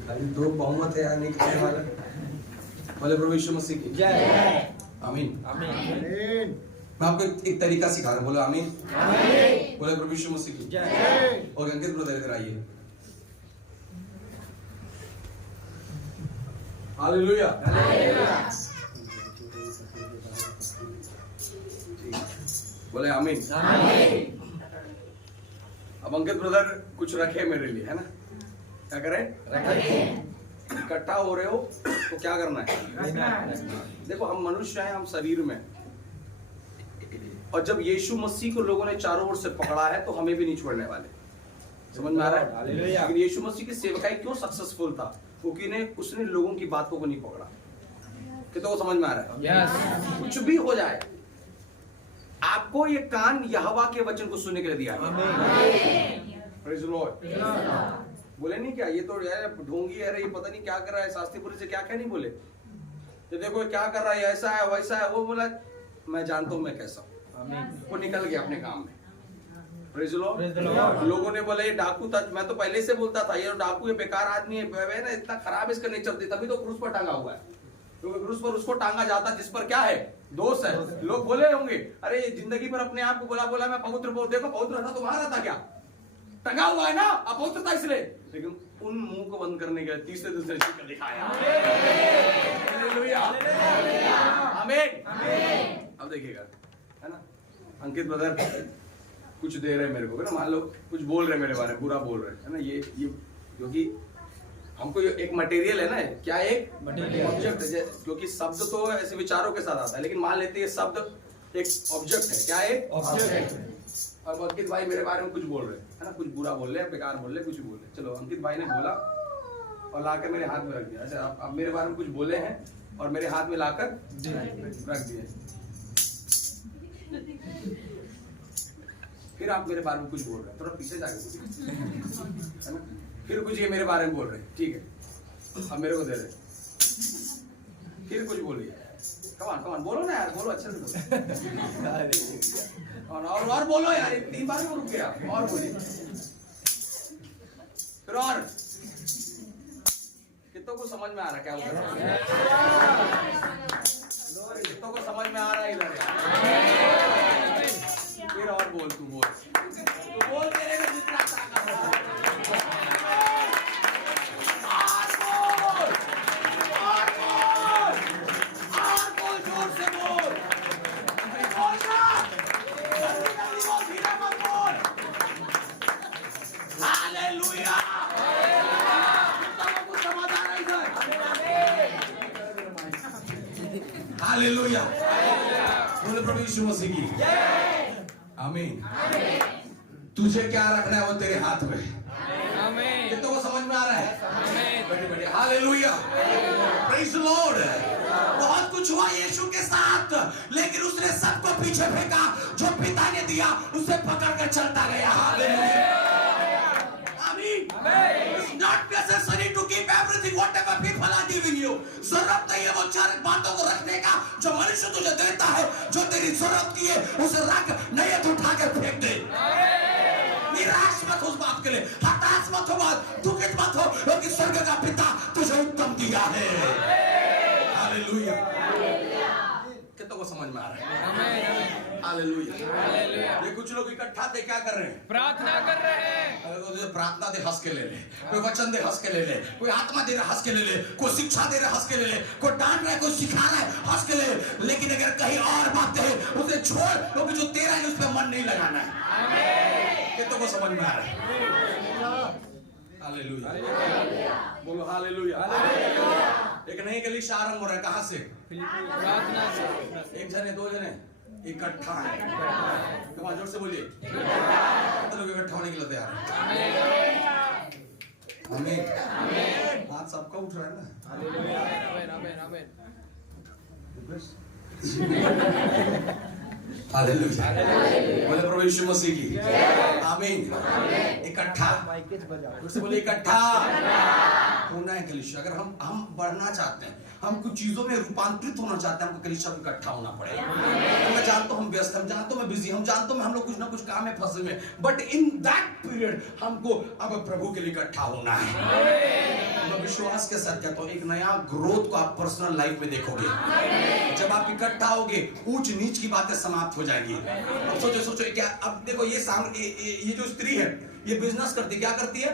खाली दो बहुमत है यार नहीं खाने वाला। बोले प्रभु यीशु मसीह की जय। आमीन। आमीन। मैं आपको एक तरीका सिखा रहा हूँ। बोलो आमीन। आमीन। बोले प्रभु यीशु मसीह की जय। और अंकित ब्रदर इधर आइए। हालेलुया। बोले आमीन। आमीन। अब अंकित ब्रदर कुछ रखे मेरे लिए, है ना? क्या करें? इकट्ठा हो रहे हो तो क्या करना है? देखो, हम मनुष्य हैं, हम शरीर में, और जब यीशु मसीह को लोगों ने चारों ओर से पकड़ा है तो हमें भी नहीं छोड़ने वाले। समझ में आ रहा है? लेकिन यीशु मसीह की सेवकाई क्यों सक्सेसफुल था? क्योंकि उसने लोगों की बातों को नहीं पकड़ा। कितनों को समझ में आ रहा है? कुछ भी हो जाए, आपको ये कान यहोवा के वचन को सुनने के लिए दिया है। Praise the Lord. बोले नहीं क्या, ये तो यार ढोंगी है, ये पता नहीं क्या कर रहा है, शास्त्रीपुरी से क्या क्या नहीं बोले। तो देखो क्या कर रहा है, ऐसा है वैसा है। वो बोला मैं जानता हूं मैं कैसा हूं। वो निकल गया अपने काम में। Praise the Lord. लोगों ने बोला ये डाकू था, मैं तो पहले से बोलता था ये डाकू ये बेकार आदमी है ना, इतना खराब इसका नहीं चलती, तभी तो क्रूस पर टांगा हुआ है, क्योंकि क्रूस पर उसको टांगा जाता जिस पर क्या है, दोष है। लोग बोले होंगे अरे जिंदगी पर अपने आप को बोला मैं पवित्र, देखो पवित्र था, तुम्हारा था क्या, टंगा हुआ है ना अपवित्र था इसलिए, लेकिन उन मुंह को बंद करने के लिए तीसरे दूसरे शिकल दिखाया। हालेलुया, आमीन। अब देखिएगा, है ना, अंकित ब्रदर कुछ दे रहे मेरे को, है ना, मान लो कुछ बोल रहे मेरे बारे में, बुरा बोल रहे, है ना, ये क्योंकि हमको एक मटेरियल है ना, क्या एक ऑब्जेक्ट है, क्योंकि शब्द तो ऐसे विचारों के साथ आता है, लेकिन मान लेते हैं शब्द एक ऑब्जेक्ट है, क्या है ऑब्जेक्ट। अब अंकित भाई मेरे बारे में कुछ बोल रहे है ना, कुछ बुरा बोल रहे हैं, बेकार बोल रहे हैं, कुछ बोल रहे हैं, चलो अंकित भाई ने बोला और लाकर मेरे हाथ में रख दिया, अच्छा आप मेरे बारे में कुछ बोले हैं और मेरे हाथ में लाकर रख दिए, फिर आप मेरे बारे में कुछ बोल रहे हैं, थोड़ा पीछे जाके है ना, फिर कुछ ये मेरे बारे में बोल रहे हैं, ठीक है, अब मेरे को दे रहे, फिर कुछ बोलिए, कमान बोलो ना यार, बोलो अच्छे से बोलो, और बोलो यार, 3 बार में रुक गया, और बोलिए, फिर और कितनों को समझ में आ रहा है क्या बोल रहा है, कितनों को समझ में आ रहा है इधर, फिर और बोल, तू बोल तेरे में जितना ताकत है, और बोल जोर से बोल ना, जल्दी बोल, धीरे मत बोल। हालेलुया, सबको समझ आ रहा है इधर, हालेलुया, बोले प्रभु यीशु मसीह की आमीन। तुझे क्या रखना है वो तेरे हाथ में, आमीन। कितनों को समझ में आ रहा है, आमीन, बढ़िया, हालेलुया, प्रेज़ द लॉर्ड। बहुत कुछ हुआ यीशु के साथ, लेकिन उसने सबको पीछे फेंका, जो पिता ने दिया उसे पकड़ कर चलता गया, हालेलुया, आमीन। It's not necessary to keep everything whatever people are giving you. जरूरत नहीं है वो 4 बातों को रखने का जो मनुष्य तुझे देता है, जो तेरी जरूरत की है उसे रख, नहीं तो उठा के फेंक दे। निराश मत उस बात के लिए, हताश मत हो, दुखित मत हो, क्योंकि स्वर्ग का पिता तुझे उत्तम दिया है, हालेलुया। कितनों को समझ में आ रहा है, हालेलुया। ये कुछ लोग इकट्ठा थे, क्या कर रहे हैं, प्रार्थना कर रहे हैं, प्रार्थना दे हंस के ले ले, कोई वचन दे हंस के ले ले, कोई आत्मा दे रहा हंस के ले ले, कोई शिक्षा दे रहा हंस के ले ले, कोई डांट रहा है, कोई सिखा रहा है हंस के ले ले, लेकिन अगर कहीं और बात है उसे छोड़, क्योंकि जो तेरा है उस पर मन नहीं लगाना है। कितनों को समझ में आ रहा है, हालेलुया, बोलो हालेलुया। एक नई कलीसिया आरंभ हो रहा है, कहां से, प्रार्थना से, 1 जने 2 जने इकट्ठा है, कमाल जोर से बोलिए, कितने लोग इकट्ठा होने के लिए तैयार हैं, आमीन, बात सबका उठ रहा है ना, हालेलुया, बोले प्रभु यीशु मसीह की आमीन। इकट्ठा, जोर से बोलिए, इकट्ठा होना है कलीसिया। अगर हम बढ़ना चाहते हैं, हम कुछ चीजों में रूपांतरित होना चाहते हैं, हमको कलीसिया में इकट्ठा होना पड़ेगा। मैं जानता हूँ हम व्यस्त, हम जानता हूँ मैं बिजी, हम जानता हूँ हम लोग कुछ ना कुछ काम में फंसे हुए, बट इन दैट पीरियड हमको अब प्रभु के लिए इकट्ठा होना है। मैं विश्वास के साथ कहता हूँ एक नया ग्रोथ को आप पर्सनल लाइफ में देखोगे। जब आप इकट्ठा होगे, ऊंच नीच की बातें समाप्त हो जाएंगी। अब सोचो क्या, अब देखो ये जो स्त्री है ये बिजनेस करती, क्या करती है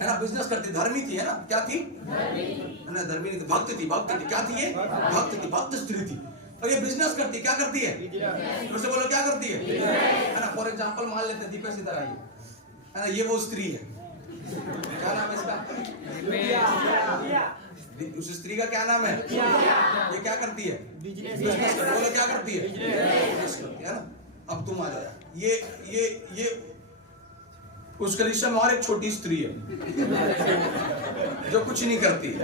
ना, बिजनेस करती, धर्मी थी, है ना, क्या थी, है ना, धर्मी नहीं थी, भक्त थी, क्या थी ये, भक्त थी, भक्त स्त्री थी, और ये बिजनेस करती, क्या करती है, फिर से बोलो क्या करती है ना। फॉर एग्जांपल मान लेते हैं दीपक सीताराम, है ना, ये वो स्त्री है, क्या नाम है इसका, उस स्त्री का क्या नाम है, ये क्या करती है, बिजनेस करती है, बोलो क्या करती है, बिजनेस करती है ना। अब तुम आ जाओ, ये उस कलीसिया में और एक छोटी स्त्री है जो कुछ नहीं करती है।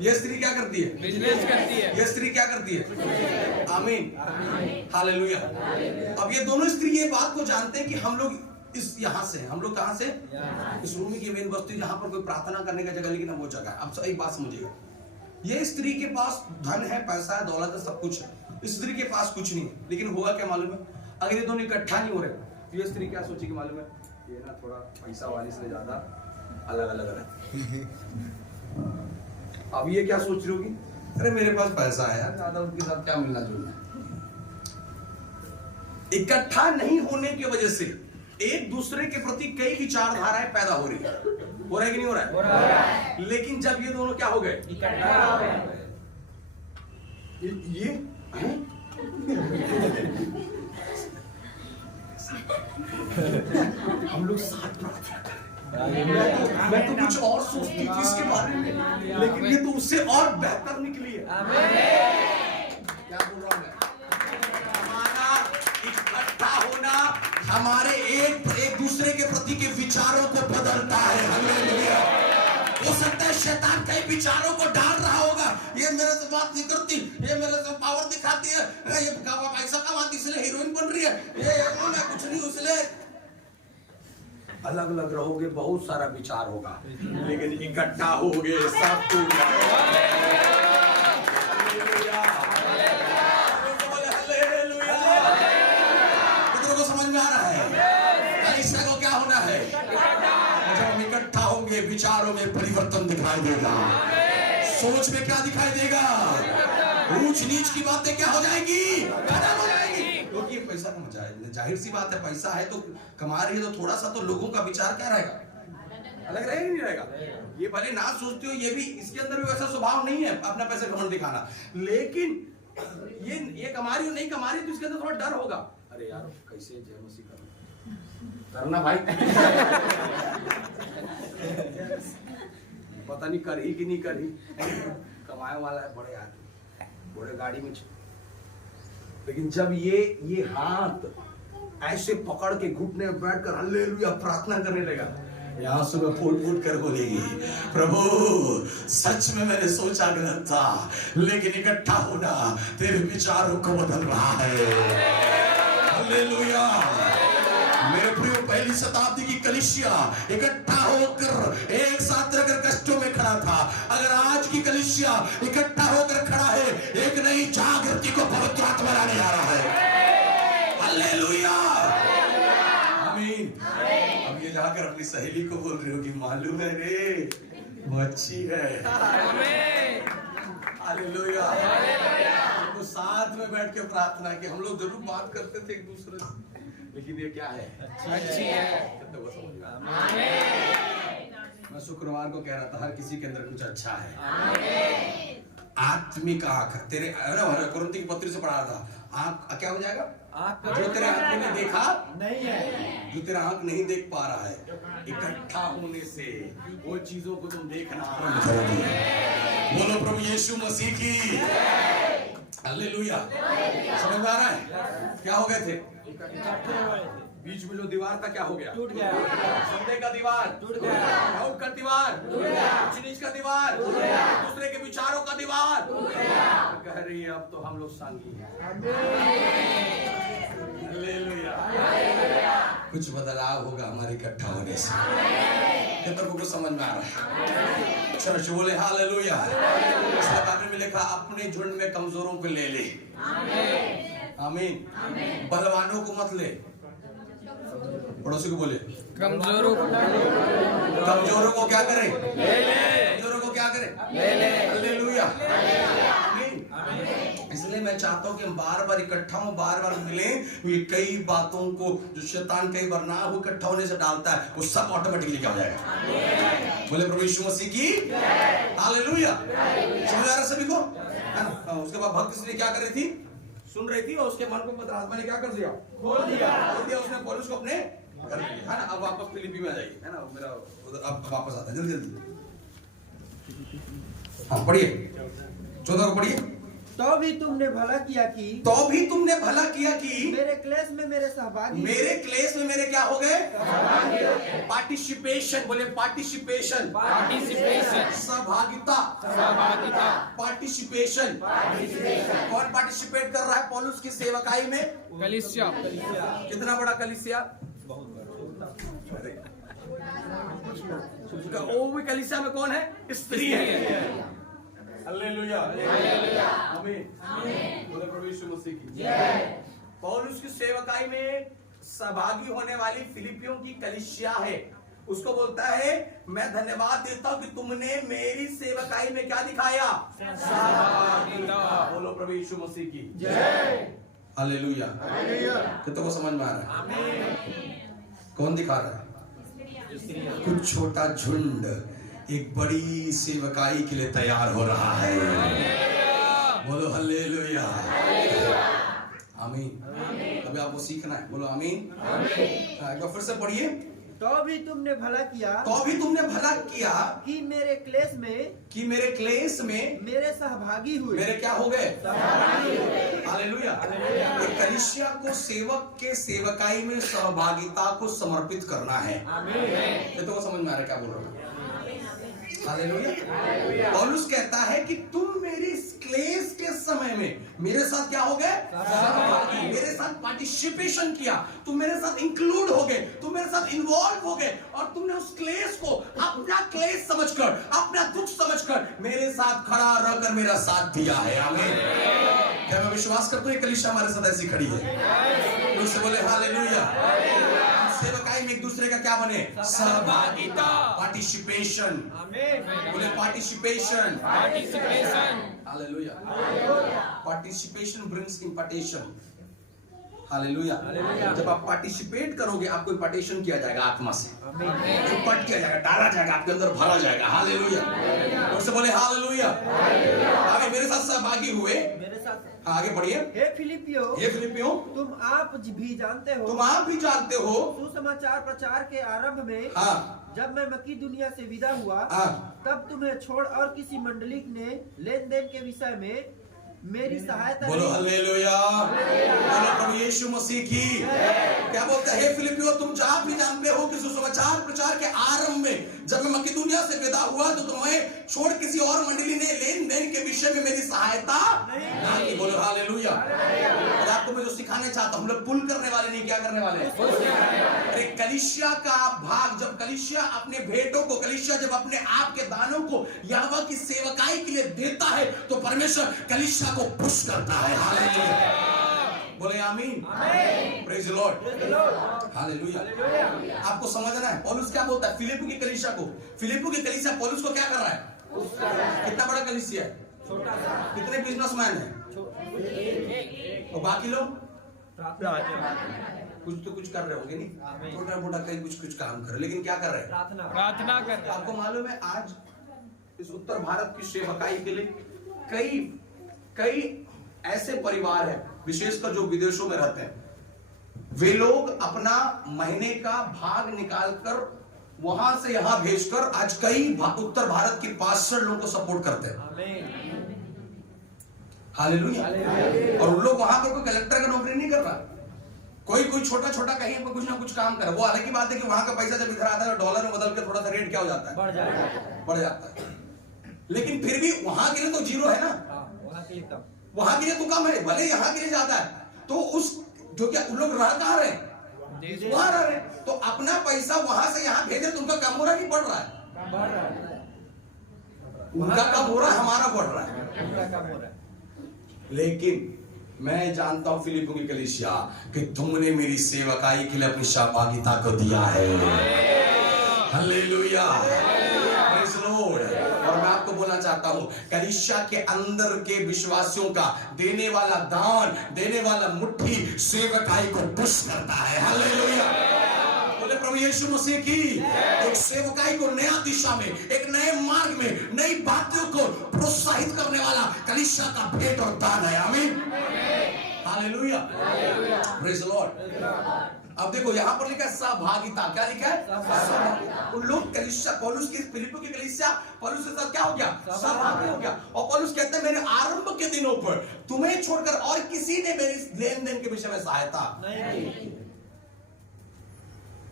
ये स्त्री क्या करती है, बिजनेस करती है। ये स्त्री क्या करती है, आमीन, हालेलुया। अब ये दोनों स्त्री ये बात को जानते हैं कि हम लोग इस यहाँ से, हम लोग कहाँ से, इस रूम की मेन बस्ती जहाँ पर कोई प्रार्थना करने का जगह, लेकिन वो जगह। अब एक बात समझिएगा, ये स्त्री के पास धन है, पैसा है, दौलत है, सब कुछ है। इस स्त्री के पास कुछ नहीं है, लेकिन होगा क्या मालूम है, अगर ये दोनों इकट्ठा नहीं हो रहे, तो ये स्त्री क्या सोचेगी मालूम है, ये ना थोड़ा पैसा वाली से ज्यादा अलग अलग है। अब ये क्या सोच रही होगी, अरे मेरे पास पैसा है यार, ज्यादा उनके साथ क्या मिलना जुलना। इकट्ठा नहीं होने की वजह से एक दूसरे के प्रति कई विचारधाराएं पैदा हो रही है। हो रहा है कि नहीं हो रहा है? हो रहा है। लेकिन जब ये दोनों क्या हो गए, इकट्ठा हो गए। ये हैं? हम लोग साथ प्रार्थना करें। मैं तो कुछ और सोचती थी इसके बारे में, लेकिन ये तो उससे और बेहतर निकली है। क्या बोल रहा हूं मैं? हमारा इकट्ठा होना हमारे एक दूसरे के प्रति के विचारों को बदलता है। हालेलुया। हो सकता है शैतान कई विचारों को डाल रहा होगा, ये मेरे से बात नहीं करती, ये मेरे से पावर दिखाती है, ये पैसा कमाती इसलिए हीरोइन बन रही है, ये मैं कुछ नहीं, इसलिए अलग अलग रहोगे, बहुत सारा विचार होगा, लेकिन इकट्ठा होगे सब कुछ। कितनों को समझ में आ रहा है? कलीसिया को क्या होना है? जब हम इकट्ठा होंगे विचारों में परिवर्तन दिखाई देगा, सोच में क्या दिखाई देगा, ऊंच नीच की बातें क्या हो जाएगी, खत्म हो जाएगी। क्योंकि ये पैसा का मजा है, जाहिर सी बात है, पैसा है तो कमा रही है तो थोड़ा सा तो लोगों का विचार क्या रहेगा, अलग रहेगा नहीं रहेगा। ये भले ना सोचते हो, ये भी इसके अंदर भी वैसा स्वभाव नहीं है अपना पैसे घमंड दिखाना, लेकिन ये कमा रही हो नहीं कमा रही तो इसके अंदर थोड़ा डर होगा, अरे यार कैसे जय मसीह करना भाई। पता नहीं कर ही कि नहीं कर ही, कमाए वाला है, बड़े आदमी, बड़े गाड़ी में, लेकिन जब ये हाथ ऐसे पकड़ के घुटने में बैठकर हालेलुया प्रार्थना करने लगा, यहाँ सुबह फूट फूट कर बोलेगी, प्रभु सच में मैंने सोचा गलत था, लेकिन इकट्ठा होना तेरे विचारों को बदल रहा है। हालेलुया। मेरे प्रिय, पहली शताब्दी की कलीसिया इकट्ठा होकर एक साथ रहकर कष्टों में खड़ा था। अगर आज की कलीसिया इकट्ठा होकर खड़ा है, एक नई जागृति को पवित्र आत्मा लाने आ रहा है। हालेलुया। आमीन। अब ये जाकर अपनी सहेली को बोल रही हो कि मालूम है रे वो अच्छी है। हालेलुया। तो साथ में बैठ के प्रार्थना की, हम लोग जरूर बात करते थे एक दूसरे से, लेकिन ये क्या है, अच्छी है। मैं शुक्रवार को कह रहा था हर किसी के अंदर कुछ अच्छा है। आत्मिक आंख तेरे कुरिन्थी की पत्री से पढ़ा था, आंख क्या हो जाएगा, जो तेरे आंख ने देखा नहीं है, जो तेरा आंख नहीं देख पा रहा है, इकट्ठा होने से वो चीजों को तुम देखना आरंभ करोगे। बोलो प्रभु यीशु मसीह की हालेलुया। समझ में आ रहा है? क्या हो गए थे, बीच में जो दीवार था क्या हो गया, टूट गया। संदेह का दीवार टूट गया, डाउट का दीवार टूट गया, ऊंच नीच का दीवार टूट गया, दूसरे के विचारों का दीवार टूट गया। कह रही है अब तो हम लोग संगी हैं। हालेलुया। कुछ बदलाव होगा हमारे इकट्ठा होने से। कितनों को समझ में आ रहा है? चलो बोले हालेलुया। बाइबल में लिखा अपने झुंड में कमजोरों को ले ले। आमीन। बलवानों को मत ले। पड़ोसी को बोले कमजोरों को क्या करें, कमजोरों को क्या करें, हालेलुया। इसलिए मैं चाहता हूँ कि हम बार बार इकट्ठा हों, बार बार मिलें। ये कई बातों को जो शैतान कई बार ना हो इकट्ठा होने से डालता है, वो सब ऑटोमेटिकली क्या हो जाएगा। बोले प्रभु यीशु मसीह की हालेलुया। समझ आ रहा सभी को? उसके बाद भक्त इसलिए क्या कर रही थी, सुन रही थी, और उसके मन को पवित्र आत्मा ने क्या कर दिया, खोल दिया। उसने पौलुस को अपने घर में लिया, है ना। अब वापस फिलिप्पी में आ जाइए, है ना, मेरा अब वापस आता है जल्दी जल्दी। हाँ पढ़िए 14 को पढ़िए। तो भी तुमने भला किया कि मेरे क्लेश में मेरे सहभागी, मेरे क्लेश में मेरे क्या हो गए, पार्टिसिपेशन। बोले पार्टिसिपेशन, सहभागिता, पार्टिसिपेशन। कौन पार्टिसिपेट कर रहा है पौलुस की सेवकाई में, कलीसिया। कितना बड़ा कलीसिया, वो भी कलीसिया में कौन है, स्त्री है। हालेलुया। आमीन। बोले प्रभु यीशु मसीह की जय। पौलुस की सेवकाई में सहभागी होने वाली फिलिपियों की कलीसिया है, उसको बोलता है मैं धन्यवाद देता हूं कि तुमने मेरी सेवकाई में क्या दिखाया, सहभागिता। बोलो प्रभु यीशु मसीह की जय, हालेलुया। कितनों को समझ में आ रहा है? कौन दिखा रहा है? कुछ छोटा झुंड एक बड़ी सेवकाई के लिए तैयार हो रहा है। बोलो हालेलुया, आमीन। अभी आपको सीखना है, बोलो आमीन। एक बार फिर से पढ़िए। तो भी तुमने भला किया, तो भी तुमने भला किया कि मेरे क्लेश में मेरे सहभागी हुए, मेरे क्या हो गए, हालेलुया। एक कलीसिया को सेवक के सेवकाई में सहभागिता को समर्पित करना है। ये तो समझ में आ रहा है क्या बोल रहा हूँ? हालेलुया। पौलुस कहता है कि तुम मेरी क्लेश के समय में मेरे साथ क्या हो गए, सहभागी, मेरे साथ पार्टिसिपेशन किया, तुम मेरे साथ इंक्लूड हो गए, तुम मेरे साथ इन्वॉल्व हो गए और तुमने उस क्लेश को अपना क्लेश समझकर, अपना दुख समझकर मेरे साथ खड़ा रहकर मेरा साथ दिया है। आमीन। क्या मैं विश्वास करता हूँ ये कलीसिया हमारे साथ ऐसी खड़ी है? उससे बोले हालेलुया। सेवकाई में एक दूसरे का क्या बने, सहभागिता, पार्टिसिपेशन। बोले participation, hallelujah. Participation brings impartation, hallelujah. जब आप पार्टिसिपेट करोगे आपको इम्पार्टेशन किया जाएगा, आत्मा से इम्पार्ट किया जाएगा, डाला जाएगा, आपके अंदर भरा जाएगा। हालेलुया। उससे बोले हालेलुया। आगे मेरे साथ सहभागी हुए, मेरे साथ। आगे बढ़िए। हे फिलिपियों, तुम आप भी जानते हो सुसमाचार प्रचार के आरंभ में, जब मैं मकीदुनिया से विदा हुआ, तब तुम्हें छोड़ और किसी मंडली ने लेन देन के विषय में मेरी सहायता। बोलो हालेलुया, बोलो प्रभु यीशु मसीह की। क्या बोलता है? फिलिपियों, तुम आप भी जानते हो कि सुसमाचार प्रचार के आरंभ में जब मैं मकीदुनिया से विदा हुआ तो तुम्हें छोड़ किसी और मंडली ने लेन देन के विषय में मेरी सहायता नहीं की। बोलो हालेलुया। और आपको मैं जो सिखाने चाहता हूं, हम लोग पुल करने वाले नहीं, क्या करने वाले? अरे कलीसिया का भाग, जब कलीसिया अपने भेंटों को, कलीसिया जब अपने आप के दानों को यहोवा की सेवकाई के लिए देता है तो परमेश्वर कलीसिया को पुश करता है। हालेलुया। बोले आमीन। Praise the Lord, hallelujah. आपको समझना है पौलुस क्या बोलता है फिलिप्पी की कलीसिया को। फिलिप्पी की कलीसिया पौलुस को क्या कर रहा है? कितना बड़ा कलीसिया है, छोटा सा। कितने बिजनेसमैन हैं और बाकी लोग कुछ तो कुछ कर रहे होंगे, नहीं छोटा मोटा कहीं कुछ काम कर रहे, लेकिन क्या कर रहे हैं? प्रार्थना कर रहे हैं। आपको मालूम है आज इस उत्तर भारत की सेवकाई के लिए कई ऐसे परिवार हैं, विशेषकर जो विदेशों में रहते हैं, वे लोग अपना महीने का भाग निकालकर वहां से यहां भेजकर आज कई उत्तर भारत के पास्टर लोगों को सपोर्ट करते हैं। हालेलुया। और उन लोग वहां पर कोई कलेक्टर का नौकरी नहीं कर रहा, कोई छोटा कहीं पर कुछ ना कुछ काम कर। वो अलग की बात है कि वहां का पैसा जब इधर आता है तो डॉलर में बदल के थोड़ा सा रेट क्या हो जाता है, बढ़ जाता है। लेकिन फिर भी वहां के लिए तो जीरो है ना, वहां के लिए तो कम है, भले यहाँ के लिए ज्यादा है। तो उस जो क्या उन लोग रह कहाँ रहे, वहां रह रहे, तो अपना पैसा वहां से यहाँ भेजे तो उनका कम हो रहा नहीं बढ़ रहा है? उनका कम हो रहा है, हमारा बढ़ रहा है। लेकिन मैं जानता हूं फिलिप्पी की कलीसिया कि तुमने मेरी सेवकाई के लिए अपनी सहभागिता को दिया है। Hallelujah, praise the Lord. और मैं आपको बोलना चाहता हूं कलीसिया के अंदर के विश्वासियों का देने वाला दान, देने वाला मुट्ठी सेवकाई को पुश करता है। हालेलुया, बोले प्रभु यीशु मसीह की। एक सेवकाई को नया दिशा में, एक नए मार्ग में, नई बातों को प्रोत्साहित करने वाला कलीसिया का भेंट और दान है। आमीन, हालेलुया, प्रेज़ द लॉर्ड। अब देखो यहां पर लिखा है सहभागिता। क्या लिखा है? उन लोग कलीसिया, पौलुस की फिलिप्पी की कलीसिया पौलुस के साथ क्या हो गया? सहभागी हो गया। और पौलुस कहते हैं मेरे आरंभ के दिनों पर तुम्हें छोड़कर और किसी ने मेरी लेन देन के विषय में सहायता नहीं।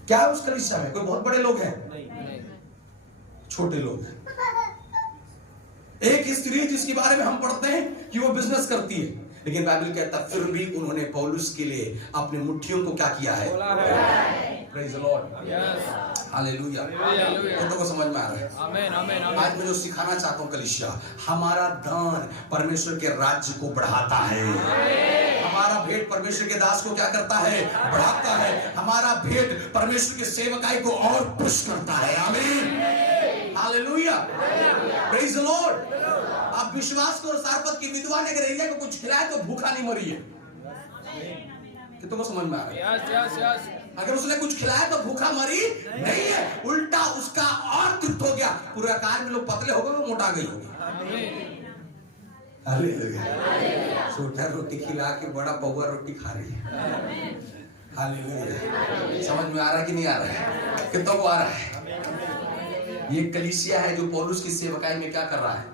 क्या है उस कलीसिया में? कोई बहुत बड़े लोग हैं? नहीं, छोटे लोग हैं। एक स्त्री जिसके बारे में हम पढ़ते हैं कि वो बिजनेस करती है, लेकिन बाइबल कहता फिर भी उन्होंने पौलुस के लिए अपनी मुट्ठियों को क्या किया है? Praise the Lord, hallelujah. तो समझ में आ रहा है? आमीन आमीन आमीन। आज मैं जो सिखाना चाहता हूँ कलीसिया, हमारा दान परमेश्वर के राज्य को बढ़ाता है। हमारा भेंट परमेश्वर के दास को क्या करता है? बढ़ाता है। हमारा भेंट परमेश्वर के सेवकाई को और पुश करता है। आमीन, हालेलुया, प्रेज द लॉर्ड। आप विश्वास करो, सारपत की विधवा ने अगर एलिया को कुछ खिलाया तो भूखा नहीं मरी है। कि तुमको समझ में आ रहा है? Yes yes yes. अगर उसने कुछ खिलाया तो भूखा मरी नहीं है, उल्टा उसका और तृप्त हो गया। पूरे आकार में लोग पतले हो गए, वो मोटा गई होगी। हालेलुया। छोटा रोटी खिला के बड़ा पौवा रोटी खा रही है। हालेलुया। समझ में आ रहा है कि नहीं आ रहा है? कितना को आ रहा है? ये कलीसिया है जो पौलुस की सेवकाई में क्या कर रहा है?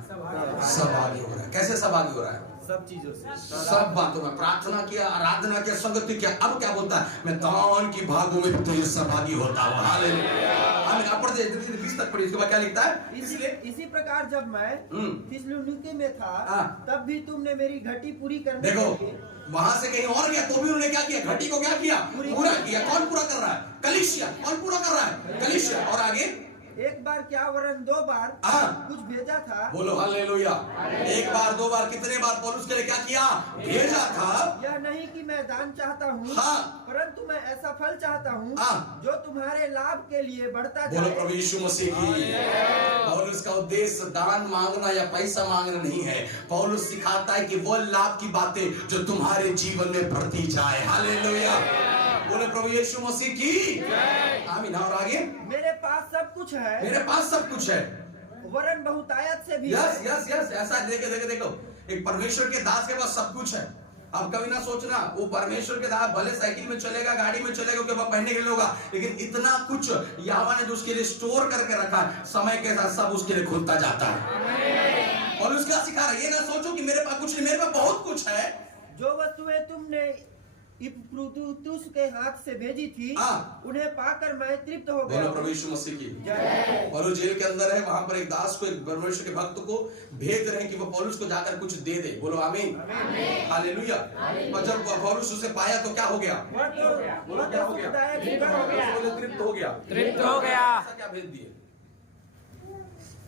सहभागी हो रहा है। कैसे सहभागी हो रहा है? सब चीजों से, सब बातों में प्रार्थना किया, आराधना किया, संगति किया। अब क्या बोलता है? मैं दान की भागों में तेरे सहभागी होता हूँ। हालेलुया। आमीन। आप पढ़ते 20 तक पढ़िए, इसके बाद क्या लिखता है? इसी प्रकार जब मैं थिस्सलुनीके में था, तब भी तुमने मेरी घटी पूरी करने देखो, के लिए वहां से कहीं और गया तो भी उन्होंने क्या किया? घटी को क्या किया? पूरा किया। कौन पूरा कर रहा है? कलीसिया। कौन पूरा कर रहा है? कलीसिया। और आगे एक बार क्या वरन 2 बार कुछ भेजा था। बोलो हालेलुया। एक बार, 2 बार, कितने बार पौलुस के लिए क्या किया? भेजा था। यह नहीं कि मैं दान चाहता हूँ, परंतु मैं ऐसा फल चाहता हूँ जो तुम्हारे लाभ के लिए बढ़ता जाए। बोलो प्रभु यीशु मसीह की। पौलुस का उद्देश्य दान मांगना या पैसा मांगना नहीं है। पौलुस सिखाता है कि वो लाभ की बातें जो तुम्हारे जीवन में बढ़ती जाए। हालेलुया। बोले प्रभु यीशु मसीह की। आमीन। और आगे, मेरे पास सब कुछ है, मेरे पास सब कुछ है, वरन बहुतायत से भी। Yes yes yes. ऐसा देखो, एक परमेश्वर के दास के पास सब कुछ है। अब कभी ना सोचना वो परमेश्वर के दास भले साइकिल में चलेगा, गाड़ी में चलेगा, उसके बाद पहनने के लिए होगा, लेकिन इतना कुछ यहोवा ने जो उसके लिए स्टोर करके रखा है, समय के साथ सब उसके लिए खुलता जाता है। और उसका सिखा रहा है, ये ना सोचो कि मेरे पास कुछ नहीं, मेरे पास बहुत कुछ है। जो वस्तुएं तुमने इपफ्रुतुस के हाथ से भेजी थी, उन्हें पाकर मैं तृप्त हो गया। बोलो प्रभु यीशु मसीह की। और वो जेल के अंदर है, वहां पर एक दास को, एक परमेश्वर के भक्त को भेज रहे हैं कि वो पौलुस को जाकर कुछ दे दे। बोलो आमीन, हालेलुया। और जब पौलुस उसे पाया तो क्या हो गया? तृप्त हो गया। तृप्त हो गया। तृप्त हो गया। क्या भेज दिए?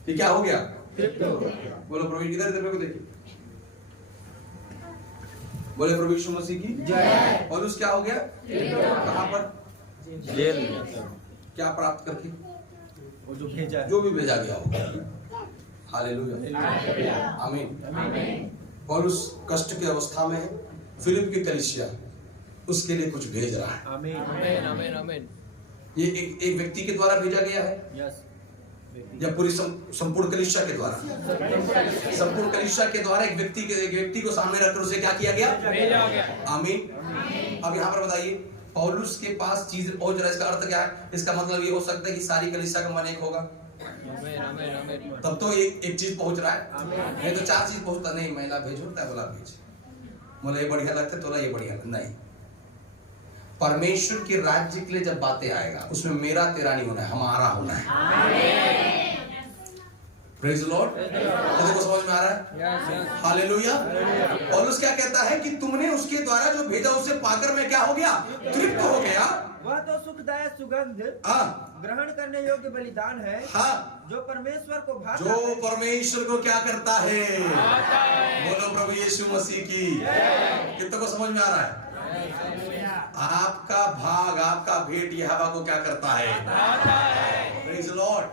ये क्या हो गया? तृप्त हो गया। बोलो प्रभु, इधर को देखिए। बोले प्रभु यीशु मसीह की जय। और उस क्या हो गया? कहां पर? जेल में। क्या प्राप्त करके? वो जो भेजा, जो भी भेजा गया होगा। हालेलुया, आमीन। पौलुस कष्ट की अवस्था में है, फिलिप की कलीसिया उसके लिए कुछ भेज रहा है। आमीन आमीन आमीन आमीन। ये एक व्यक्ति के द्वारा भेजा गया है, यस, या पूरी संपूर्ण कलीसिया के द्वारा? संपूर्ण कलीसिया के द्वारा एक व्यक्ति को सामने रखकर उसे क्या किया गया? भेजा गया। आमीन। अब यहाँ पर बताइए, पौलुस के पास चीज पहुंच रहा है, इसका अर्थ क्या है? इसका मतलब ये हो सकता है कि सारी कलीसिया का मन एक होगा। आमीन आमीन आमीन। तब तो एक चीज पहुंच रहा है, नहीं तो 4 चीज पहुंचता नहीं। महिला भेज होता है, बोला भेज, बोला ये बढ़िया लगता है, तोला ये बढ़िया नहीं। परमेश्वर के राज्य के लिए जब बातें आएगा, उसमें मेरा तेरा नहीं होना है, हमारा होना है। Praise the Lord. देखो समझ में आ रहा है? हालेलुया। पौलुस क्या कहता है कि तुमने उसके द्वारा जो भेजा उसे पाकर मैं क्या हो गया? तृप्त हो गया। वह तो सुखदायक सुगंध ग्रहण करने योग्य बलिदान है, जो परमेश्वर को भाता है। जो परमेश्वर को क्या करता है? बोलो प्रभु यीशु मसीह की। कितने को समझ में आ रहा है? आपका भाग, आपका भेंट यहोवा को क्या करता है? Praise the Lord,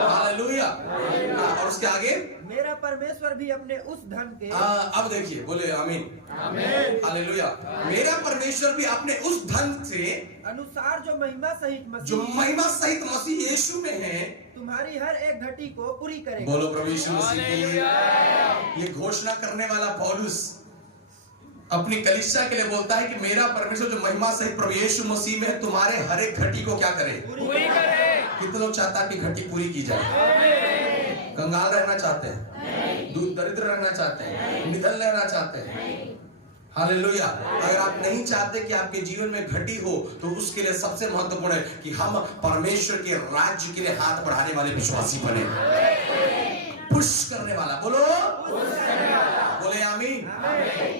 hallelujah. और उसके आगे, मेरा परमेश्वर भी अपने उस धन के, अब देखिए, बोले आमीन, हालेलुया। मेरा परमेश्वर भी अपने उस धन से अनुसार जो महिमा सहित मसीह यीशु में है, तुम्हारी हर एक घटी को पूरी करेगा। बोलो प्रभु यीशु मसीह की। ये घोषणा करने वाला पौलुस अपनी कलीसिया के लिए बोलता है कि मेरा परमेश्वर जो महिमा सहित प्रभु यीशु मसीह में तुम्हारे हर एक घटी को क्या करे? पूरी करे। कितने लोग चाहता है कि घटी पूरी की जाए? कंगाल रहना चाहते हैं, दूध दरिद्र रहना चाहते हैं, निधन रहना चाहते हैं? हालेलुया। अगर आप नहीं चाहते कि आपके जीवन में घटी हो, तो उसके लिए सबसे महत्वपूर्ण है कि हम परमेश्वर के राज्य के लिए हाथ बढ़ाने वाले विश्वासी बने, पुश करने वाला। बोले आमीन,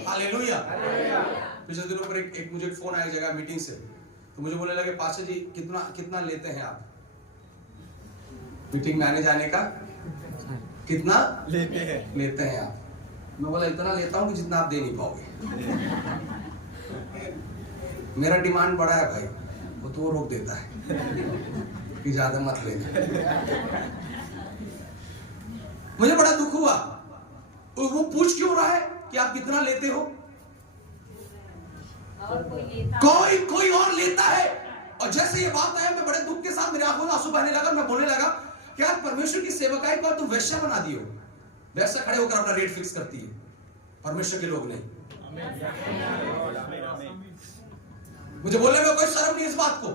हालेलुया। पिछले दिनों पर एक मुझे फोन आया जगह मीटिंग से, तो तो मुझे बोलने लगे पास्टर जी कितना कितना लेते हैं आप मीटिंग में आने जाने का, कितना लेते हैं आप? मैं बोला इतना लेता हूं कि जितना आप दे नहीं पाओगे। मेरा डिमांड बड़ा है भाई, वो तो वो रोक देता है कि ज्यादा मत लेना। मुझे बड़ा दुख हुआ। वो पूछ क्यों रहा है कि आप कितना लेते हो? कोई और लेता है। और जैसे ये बात आया मैं बड़े दुख के साथ मेरे आंखों में आंसू बहने लगा। मैं बोलने लगा कि यार परमेश्वर की सेवकाई को तुम वैश्या बना दियो। वैसा खड़े होकर अपना रेट फिक्स करती है, परमेश्वर के लोग नहीं। मुझे बोलने में कोई शर्म नहीं इस बात को।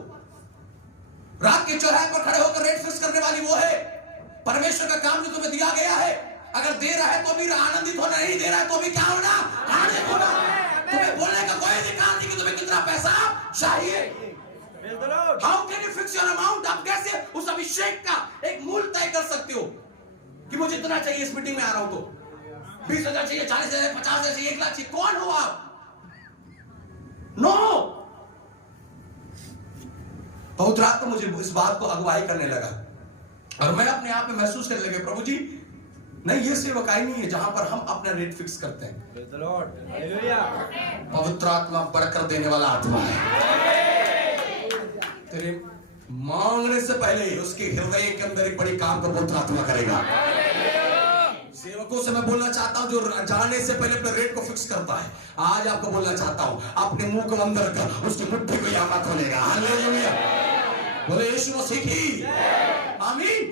रात के चौराहे पर खड़े होकर रेट फिक्स करने वाली वो है। परमेश्वर का काम जो तुम्हें दिया गया है, अगर दे रहा है तो भी आनंदित होना, नहीं दे रहा है तो भी क्या होना, आनंदित होना। तुम्हें बोलने का कोई अधिकार नहीं कि तुम्हें कितना पैसा चाहिए। How can you fix your amount? आप कैसे उस अभिषेक का एक मूल्य तय कर सकते हो कि मुझे इतना चाहिए इस मीटिंग में आ रहा हूं तो 20,000 चाहिए, 40,000, 50,000 चाहिए, 1 लाख चाहिए? कौन हो आप? नो। पवित्र आत्मा मुझे इस बात को अगुवाई करने लगा और मैं अपने आप में महसूस करने लगे प्रभु जी नहीं, ये सेवकाई नहीं है जहां पर हम अपना रेट फिक्स करते हैं। पवित्र आत्मा बढ़कर देने वाला आत्मा है। तेरे मांगने से पहले उसके हृदय के अंदर एक बड़ी काम को पवित्र आत्मा करेगा। सेवकों से मैं बोलना चाहता हूं जो जाने से पहले अपने रेट को फिक्स करता है, आज आपको बोलना चाहता हूं अपने मुंह को अंदर कर, उसकी मुट्ठी को यहाँ मत खोलेगा। हालेलुया, बोले यीशु मसीह की आमीन।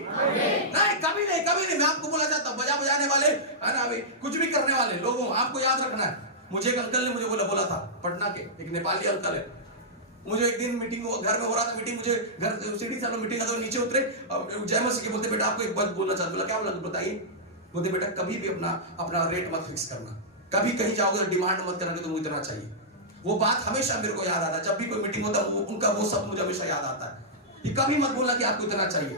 नहीं, कभी नहीं। मैं आपको बोलना चाहता हूं बजाने वाले है ना, कुछ भी करने वाले लोगों, आपको याद रखना है। मुझे एक अंकल ने मुझे बोला था, पटना के एक नेपाली अंकल है। मुझे एक दिन मीटिंग घर में हो रहा था, मीटिंग मुझे घर सीढ़ी से मीटिंग आता, नीचे उतरे, जय मसीह के बोलते बेटा आपको एक बात बोलना चाहता। बोला क्या बोला? बताइए। बोलते बेटा कभी भी अपना रेट मत फिक्स करना, कभी कहीं जाओगे तो डिमांड मत करना कि तुमको इतना चाहिए। वो बात हमेशा मेरे को याद आता है। जब भी कोई मीटिंग होता है उनका वो सब मुझे हमेशा याद आता है कि कभी मत बोलना कि आपको इतना चाहिए।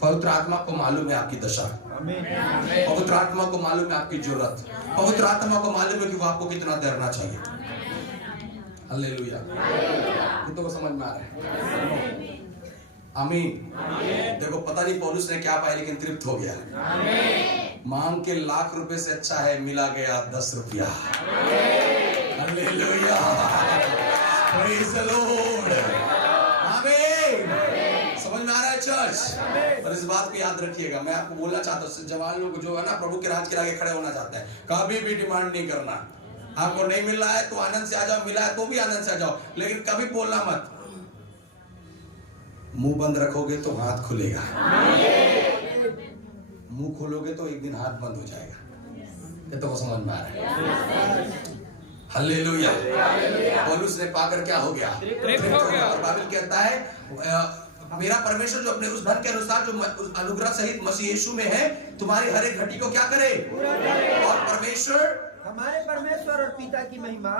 पवित्र आत्मा को मालूम है आपकी दशा, पवित्र आत्मा को मालूम है आपकी जरूरत, पवित्र आत्मा को मालूम है कि वो आपको कितना देना चाहिए। हालेलुया, कितनों को समझ में आ रहा है? आमीन। देखो पता नहीं पौलुस ने क्या पाया लेकिन तृप्त हो गया। मांग के लाख रुपए से अच्छा है मिला गया 10 रुपया। Hallelujah, praise the Lord. आमीन। समझ में आ रहा है चर्च? और इस बात को याद रखिएगा, मैं आपको बोलना चाहता हूँ जवान लोग जो है ना प्रभु के राज के आगे खड़े होना चाहता है, कभी भी डिमांड नहीं करना। आपको नहीं मिल रहा है तो आनंद से आ जाओ, मिला है तो भी आनंद से आ जाओ, लेकिन कभी बोलना मत। मुंह बंद रखोगे तो हाथ खुलेगा, मुंह खोलोगे तो एक दिन हाथ बंद हो जाएगा। ये तो समझ में आ रहा है? हालेलुया। पौलुस ने पाकर क्या हो गया? और बाइबल कहता है मेरा परमेश्वर जो अपने उस धन के अनुसार जो अनुग्रह सहित मसीह यीशु में है तुम्हारी हर एक घटी को क्या करे? और परमेश्वर हमारे परमेश्वर और पिता की महिमा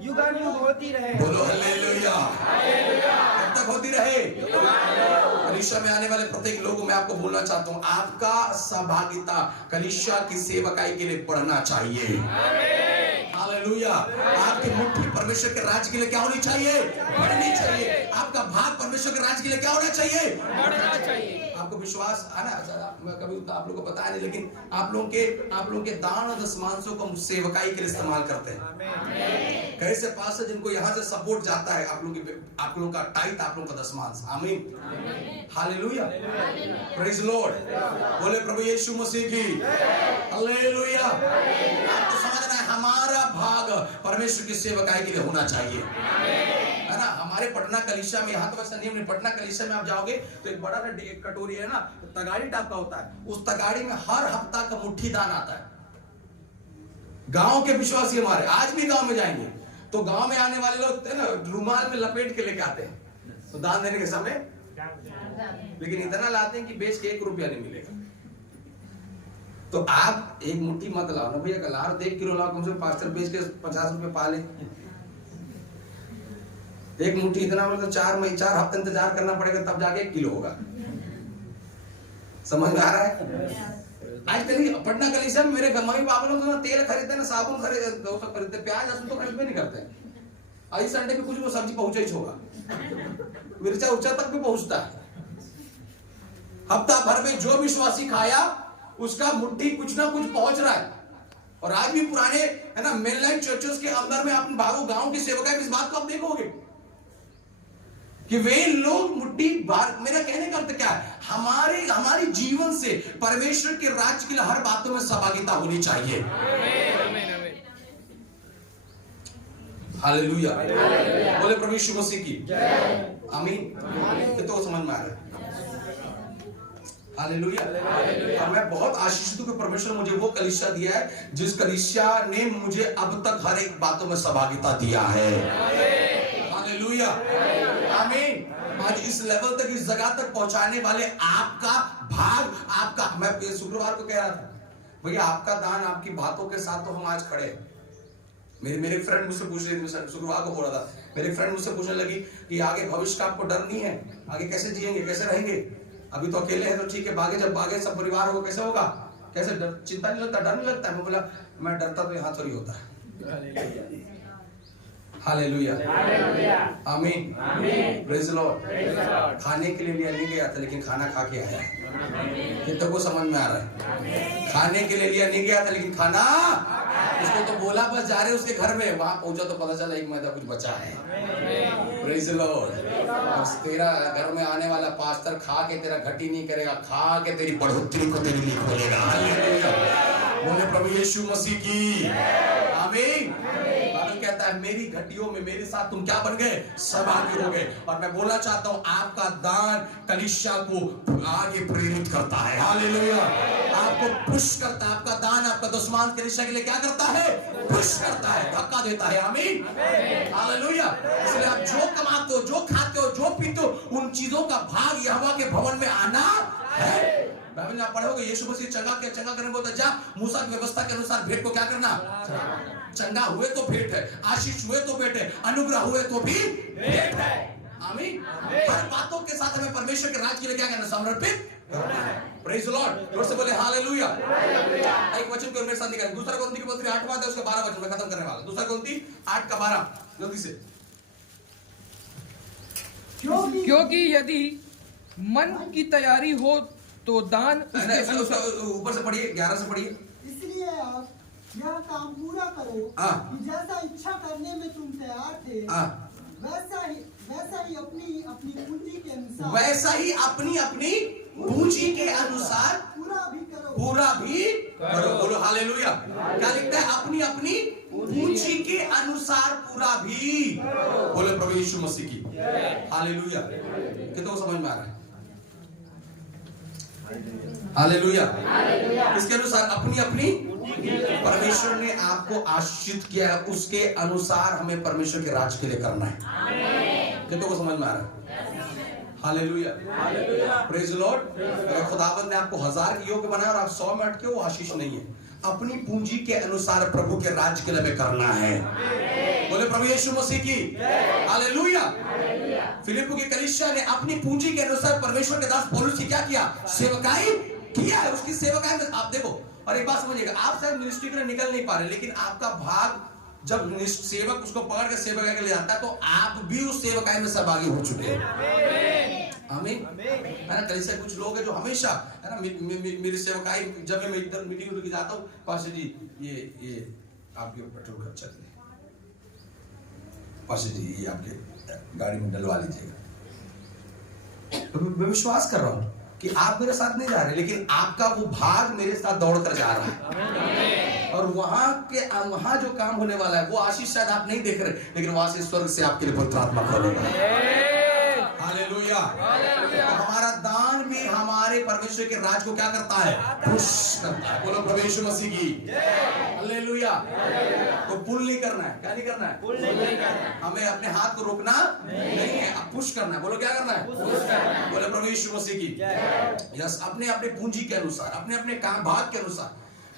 युगानुयुग होती रहे। बोलो हालेलुया। कब तक होती रहे? कलीसिया में आने वाले प्रत्येक लोगों में आपको बोलना चाहता हूँ आपका सहभागिता कलीसिया की सेवकाई के लिए बढ़ना चाहिए। हालेलुया। आपकी मुट्ठी परमेश्वर के राज्य के लिए क्या होनी चाहिए? बढ़नी चाहिए। आपका भाग परमेश्वर के राज्य के लिए क्या होना चाहिए? बढ़ना चाहिए। आपको विश्वास है ना? कभी आप लोगों को पता नहीं, लेकिन आप लोगों के दान और दशमांशों को सेवकाई के लिए इस्तेमाल करते हैं। कैसे पास है जिनको यहाँ से सपोर्ट जाता है, आप लोगों का टाइट, आप लोगों का दशमांश। आमीन। Hallelujah, praise Lord. बोले प्रभु यीशु मसीह की हालेलुया। आपको समझना है हमारा भाग परमेश्वर की सेवकाई के लिए होना चाहिए, है ना? हमारे पटना कलीसिया में यहाँ तो वैसा नियम नहीं, पटना कलीसिया में आप जाओगे तो एक बड़ा सा कटोरी है ना, तगाड़ी टाइप का होता है, उस तगाड़ी में हर हफ्ता का मुट्ठी दान आता है। गांव के विश्वासी हमारे आज भी गांव में जाएंगे तो गांव में आने वाले लोग ना रुमाल में लपेट के लेके आते हैं तो दान देने के समय, लेकिन इतना लाते हैं कि बेच के 1 रुपया नहीं मिलेगा। तो आप एक मुट्ठी मत लाओ ना भैया, कलार 1 किलो लाओ, कम से कम पास्टर बेच के 50 रुपए पा ले। एक मुट्ठी इतना मतलब 4 हफ्ते इंतजार करना पड़ेगा तब जाके 1 किलो होगा। समझ में आ रहा है? आजकल पटना कलीसिया में मेरे मम्मी पापा लोग तो तेल खरीदते ना, साबुन खरीदते, प्याज लहसुन तो खरीदते नहीं करते। आज संडे में कुछ वो सब्जी पहुंचा ही होगा, मिर्चा उर्चा तक भी पहुंचता है। हफ्ता भर में जो विश्वासी खाया उसका मुट्ठी कुछ ना कुछ पहुंच रहा है। और आज भी पुराने है ना मेनलाइन चर्चेस के अंदर में अपने भागो गांव की सेवकाएं इस बात को आप देखोगे कि वे लोग मुट्ठी बार, मेरा कहने का अर्थ क्या है, हमारे जीवन से परमेश्वर के राज्य के लिए हर बातों में सहभागिता होनी चाहिए। हालेलुया, बोले प्रभु यीशु मसीह की आमीन। ये तो समझ में आ रहा है। हालेलुया। और मैं बहुत आशीषित हूं कि परमेश्वर ने मुझे वो कलीसिया दिया है जिस कलीसिया ने मुझे अब तक हर एक बातों में सहभागिता दिया है। हालेलुया, आमीन। आज इस लेवल तक, इस जगह तक पहुंचाने वाले आपका भाग, आपका, मैं शुक्रवार को कह रहा था भैया आपका दान आपकी बातों के साथ तो हम आज खड़े हैं। मेरे फ्रेंड मुझसे पूछ रहे थे, शुक्रवार को बोल रहा था, मेरे फ्रेंड मुझसे पूछने लगी कि आगे भविष्य का आपको डर नहीं है, आगे कैसे जिएंगे, कैसे रहेंगे, अभी तो अकेले हैं तो ठीक है, बागे जब बागे सब परिवार होगा कैसे होगा, कैसे डर, चिंता नहीं लगता, डर नहीं लगता है। मैं बोला मैं डरता तो यहाँ थोड़ी होता है। हालेलुया, आमीन, प्रेज द लॉर्ड। खाने के लिए नहीं गया था लेकिन खाना खा के आया। कितने को समझ में आ रहा है? खाने के लिए लिया नहीं गया था लेकिन खाना, उसको तो बोला बस जा रहे उसके घर में, वहां पहुंचा तो पता चला एक मैदा कुछ बचा है। Praise the Lord. तेरा घर में आने वाला पास्टर खा के तेरा घटी नहीं करेगा, खा के तेरी बढ़ोतरी को तेरे लिए खोलेगा। हालेलुया, बोले प्रभु यीशु मसीह की आमीन। बाइबल कहता है मेरी घटियों में मेरे साथ तुम क्या बन गए, सहभागी हो गए। और मैं बोलना चाहता हूं आपका दान कलीसिया को आगे प्रेरित करता है। हालेलुया, आपको पुश करता है। आपका दान आपका दशमांश कलीसिया के लिए क्या करता है, पुश करता है, धक्का देता है। आमीन, हालेलुया। इसलिए आप जो कमाते हो, जो खाते हो, जो पीते हो, उन चीजों का भाग यहोवा के भवन में आना है। बाइबल में आप पढ़ोगे यीशु मसीह चंगा करने बोलता है, जा मूसा की व्यवस्था के अनुसार भेंट को क्या करना, चंगा हुए तो भेंट है, आशीष हुए तो भेंट है, अनुग्रह हुए तो भी भेंट है। आमीन। हर बातों के साथ हमें परमेश्वर के राज्य के लिए क्या करना, समर्पित करना है। Praise the Lord. जोर से बोले हालेलुया। एक वचन को मेरे साथ निकालिए, दूसरा कोरिन्थी की पत्री 8वां अध्याय उसका 12 वचन में खत्म करने वाला। दूसरा कोरिन्थी 8 का 12 जल्दी से। क्योंकि यदि मन की तैयारी हो तो दान ऊपर से पढ़िए, 11 से पढ़िए। इसलिए आप यह काम पूरा करो कि जैसा इच्छा करने में तुम तैयार थे, वैसा ही अपनी अपनी पूंजी के अनुसार, वैसा ही अपनी अपनी पूंजी के अनुसार पूरा भी करो, पूरा भी करो। बोलो हालेलुया। क्या लिखता है, अपनी अपनी पूंजी के अनुसार पूरा भी। बोले प्रभु यीशु मसीह की हालेलुया। कितनों को समझ में आ रहा है? हालेलुया। इसके अनुसार अपनी अपनी, परमेश्वर ने आपको आशीषित किया है, उसके अनुसार हमें परमेश्वर के राज के लिए करना है। कितनों को समझ में आ रहा है? Hallelujah, praise the Lord. अगर खुदावंद ने आपको 1000 के योग्य बनाया और आप 100 में अटके, वो आशीष नहीं है। अपनी पूंजी के अनुसार प्रभु के राज्य के लिए करना है। बोले प्रभु यीशु मसीह की हालेलुया। फिलिप्पी की कलीसिया ने अपनी पूंजी के अनुसार परमेश्वर के दास पौलुस की क्या किया, सेवकाई किया है। उसकी सेवकाई में आप देखो, और एक बात समझिएगा, आप शायद मिनिस्ट्री के लिए निकल नहीं पा रहे, लेकिन आपका भाग जब सेवक उसको पकड़ के सेवकाई के लिए जाता है तो आप भी उस सेवकाई में सहभागी हो चुके हैं। आमीन। है ना, कलीसिया कुछ लोग हैं जो हमेशा है ना मेरी सेवकाई, जब मैं इधर मीटिंग उधर जाता हूँ, पास्टर जी ये आपके पेट्रोल खर्चा दे, पास्टर जी ये आपके गाड़ी में डलवा लीजिएगा। तो मैं विश्वास कर रहा हूं कि आप मेरे साथ नहीं जा रहे, लेकिन आपका वो भाग मेरे साथ दौड़कर जा रहा है। और वहां जो काम होने वाला है वो आशीष शायद आप नहीं देख रहे, लेकिन वहां से स्वर्ग से आपके लिए पवित्र आत्मा खोलेगा। हालेलुया। हमारा दान भी हमारे परमेश्वर के राज को क्या करता है, खुश करता है। बोलो प्रभु यीशु मसीह की हालेलुया। तो पुल नहीं करना है, क्या नहीं करना है, पुल नहीं करना है। हमें अपने हाथ को रोकना नहीं है, अब पुश करना है। बोलो क्या करना है, पुश करना है। बोले प्रभु यीशु मसीह की यस। अपने अपने पूंजी के अनुसार, अपने अपने काम भाग के अनुसार,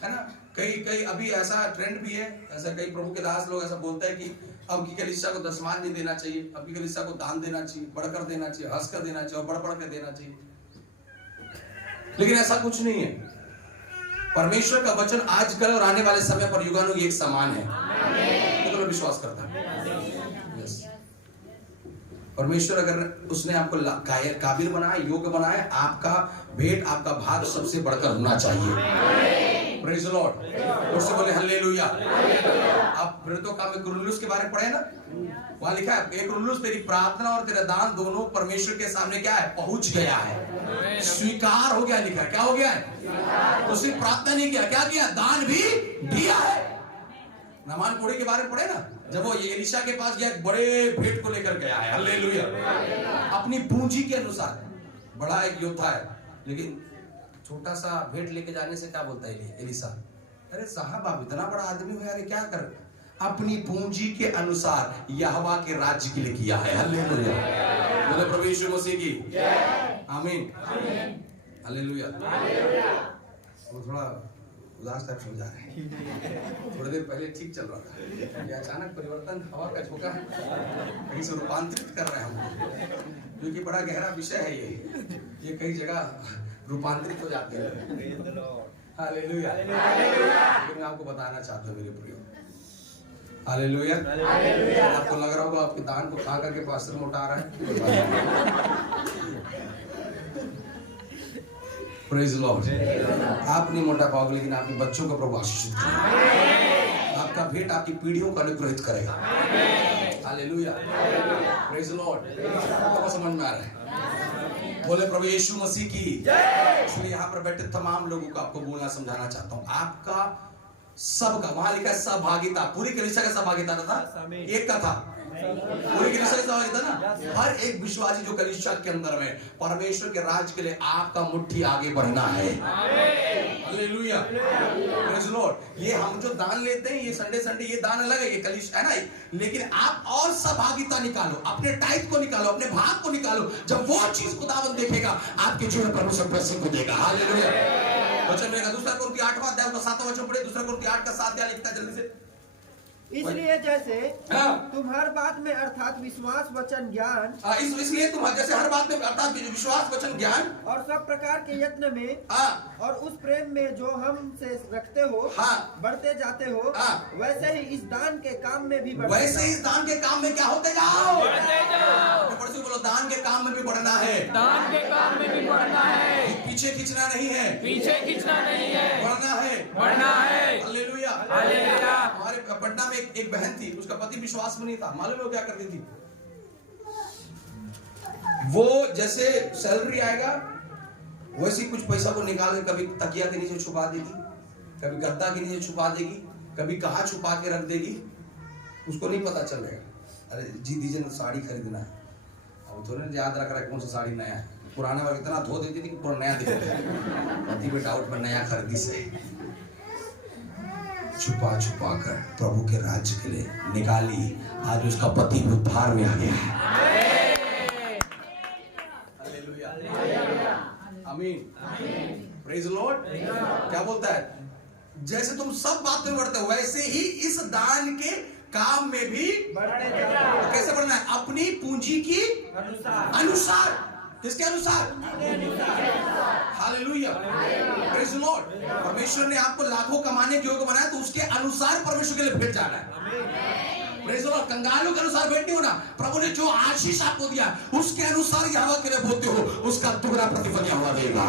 है ना। कई अभी ऐसा ट्रेंड भी है, ऐसा कई प्रभु के दास लोग ऐसा बोलते हैं कि अब की कलीसिया को दशमान नहीं देना चाहिए, अब की कलीसिया को दान देना चाहिए, बढ़कर देना चाहिए, हंसकर देना चाहिए और बढ़ कर देना चाहिए। लेकिन ऐसा कुछ नहीं है। परमेश्वर का वचन आजकल और आने वाले समय पर युगानुग एक समान है। तो मैं विश्वास करता हूं। यस, परमेश्वर अगर उसने आपको काबिल बनाया, योग्य बनाया, आपका भेंट, आपका भाग सबसे बढ़कर होना चाहिए। Praise the Lord. उससे बोले हालेलुया। आप प्रेरितों का में कुरिन्थुस के बारे में पढ़े ना, वहां लिखा है एक कुरिन्थुस तेरी प्रार्थना और तेरा दान दोनों परमेश्वर के सामने क्या है, पहुंच गया है, स्वीकार हो गया। लिखा है क्या हो गया है? तो सिर्फ प्रार्थना नहीं किया, क्या किया? दान भी दिया है। नामान कोढ़ी के बारे में पढ़े ना, जब वो एलीशा के पास गया, बड़े भेंट को लेकर गया है, हालेलुया, अपनी पूंजी के अनुसार। बड़ा एक योद्धा है, लेकिन छोटा सा भेंट लेके जाने से क्या बोलता है एलीशा, अरे साहब आप इतना बड़ा आदमी हो यार, क्या कर? अपनी पूंजी के अनुसार यहोवा के राज्य के लिए किया है, हालेलुया। बोले प्रभु यीशु मसीह की आमीन, हालेलुया। वो थोड़ा उदास टाइप समझा रहे हैं, थोड़ी देर पहले ठीक चल रहा था, ये अचानक परिवर्तन हवा का झोंका है, कहीं से रूपांतरित कर रहे हैं हम, क्योंकि बड़ा गहरा विषय है ये कई जगह रूपांतरित हो जाते हैं, हालेलुया। मैं आपको बताना चाहता हूँ मेरे प्रियो, हालेलुया। आपको लग रहा होगा आपके दान को खा करके पास्टर मोटा रहा है, प्रेज लॉर्ड। आप नहीं मोटा पाओगे, लेकिन आपके बच्चों को प्रभु आशीषित करेगा, आपका भेंट आपकी पीढ़ियों को अनुग्रहित करेगा, हालेलुया, प्रेज लॉर्ड। आपको समझ में आ रहा है? बोले प्रभु यीशु मसीह की। इसलिए यहाँ पर बैठे तमाम लोगों को आपको बोलना समझाना चाहता हूँ, आपका सबका, वहां लिखा है सहभागिता, पूरी कलीसिया का सहभागिता था, एक का था, पूरी कलीसिया का सहभागिता ना। हर एक विश्वासी जो कलीसिया के अंदर में परमेश्वर के राज्य के लिए आपका मुट्ठी आगे बढ़ना है, हालेलुया, प्रेज लॉर्ड। ये हम जो दान लेते हैं, ये संडे ये दान अलग है, ये कलीसिया है ना, लेकिन आप और सहभागिता निकालो, अपने टाइप को निकालो, अपने भाग को निकालो। जब वो चीज खुदावंद देखेगा, आपके जीवन परमेश्वर ब्लेसिंग को देगा, हालेलुया। वचन में दूसरा कुरिन्थी 8वां अध्याय का 7वां वचन पढ़े, दूसरा कुरिन्थी 8 का 7 लिखता है, जल्दी से। इसलिए जैसे तुम हर बात में अर्थात विश्वास वचन ज्ञान, इसलिए तुम जैसे हर बात में अर्थात विश्वास वचन ज्ञान और सब प्रकार के यत्न में और उस प्रेम में जो हम से रखते हो, बढ़ते जाते हो, वैसे ही इस दान के काम में भी इस दान के काम में क्या होते जाओ, बोलो दान के काम में भी बढ़ना है, दान के काम में भी बढ़ना है, पीछे खींचना नहीं है, पीछे खींचना नहीं है, बढ़ना है, बढ़ना है, हालेलुया, हालेलुया। हमारे पटना में एक बहन थी, उसका पति विश्वास में नहीं था। मालूम है वो क्या करती थी? वो जैसे सैलरी आएगा वैसे कुछ पैसा को निकाल के कभी तकिया के नीचे छुपा देगी, कभी गद्दा के नीचे छुपा देगी, कभी कहाँ छुपा के रख देगी, उसको नहीं पता चलेगा। अरे जी दीजिए ना, साड़ी खरीदना है, अब थोड़ा याद रख रहा है कौन सा साड़ी नया है, पुराना वाला इतना धो देती थी कि पूरा नया दिखता है, पति पे डाउट में नया खरीदी से छुपा छुपा कर प्रभु के राज्य के लिए निकाली, आज उसका पति उद्धार में आ गया है, हालेलुया, आमीन, प्रेज लॉर्ड। क्या बोलता है? जैसे तुम सब बात में बढ़ते हो, वैसे ही इस दान के काम में भी बढ़ते जाओ। कैसे बढ़ना है? अपनी पूंजी की अनुसार। किसके अनुसार? Hallelujah, praise Lord. परमेश्वर ने आपको लाखों कमाने के योग्य बनाया, तो उसके अनुसार परमेश्वर के लिए भेंट जाना है, प्रेज लॉर्ड। कंगालों के अनुसार भेंट नहीं होना। प्रभु ने जो आशीष आपको दिया उसके अनुसार यहोवा के लिए बोलते हो, उसका दुगना प्रतिफल यहोवा देगा,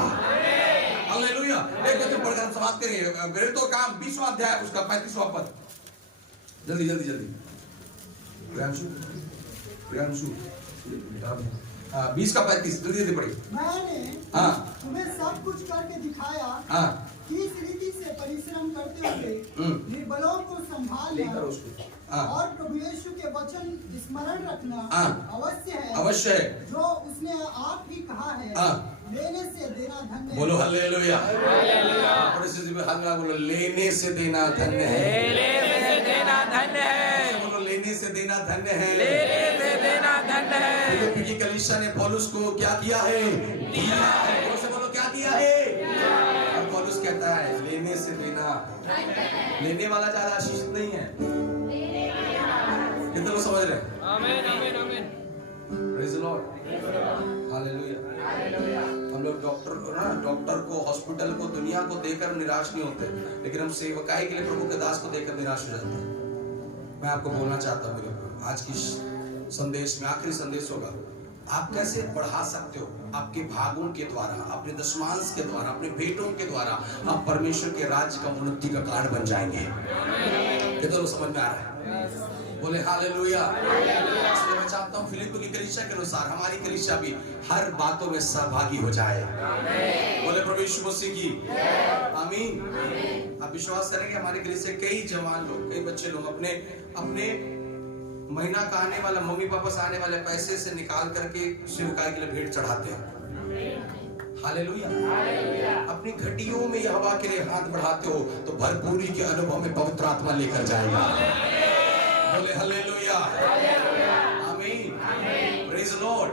हालेलुया। एक वचन पढ़कर हम समाप्त करेंगे, प्रेरितों का काम 20वां अध्याय उसका 35वां पद, जल्दी जल्दी जल्दी, प्रियांशु 20 का 35, जल्दी जल्दी पढ़िए। मैंने तुम्हें सब कुछ करके दिखाया, किस रीति से परिश्रम करते हुए निर्बलों को संभालना और प्रभु यीशु के वचन स्मरण रखना अवश्य है, जो उसने आप ही कहा है, लेने से देना धन्य है। बोलो हालेलुया, बोलो लेने से देना धन्य है, लेने से देना धन्य है, बोलो लेने से देना धन्य है, लेने से देना धन्य है। क्योंकि कलीसिया ने पौलुस को क्या किया है? दिया है। बोलो क्या किया है? और पौलुस कहता है लेने से देना, लेने वाला ज्यादा आशीषित नहीं है। कितने लोग समझ रहे हैं? आमीन, आमीन, आमीन, प्रेज द लॉर्ड, हालेलुया। हम लोग डॉक्टर को, हॉस्पिटल को, दुनिया को देखकर निराश नहीं होते, लेकिन हम सेवकाई के लिए प्रभु के दास को देखकर निराश हो जाते हैं। मैं आपको बोलना चाहता हूँ, आज की संदेश में, आखिरी संदेश होगा, आप कैसे बढ़ा सकते हो आपके भागों के द्वारा, अपने दशमांश के द्वारा, अपने भेंटों के द्वारा आप परमेश्वर के राज्य का उन्नति का कारण बन जाएंगे। कितना लोग समझ में आ रहा है? बोले हालेलुया। इसलिए मैं चाहता हूँ फिलिप्पी की कलीसिया के अनुसार हमारी कलीसिया भी हर बातों में सहभागी हो जाए। बोले प्रभु यीशु मसीह की आमीन। आप विश्वास करेंगे हमारी कलीसिया कई जवान लोग, कई बच्चे लोग अपने महीना का आने वाला, मम्मी पापा से आने वाले पैसे से निकाल करके सेवकाई के लिए भेंट चढ़ाते हैं। हालेलुया। अपनी घटियों में यहोवा के लिए हाथ बढ़ाते हो तो भरपूरी के अनुभव में पवित्र आत्मा लेकर जाएगा। बोले हालेलुया, आमीन, प्रेज द लॉर्ड।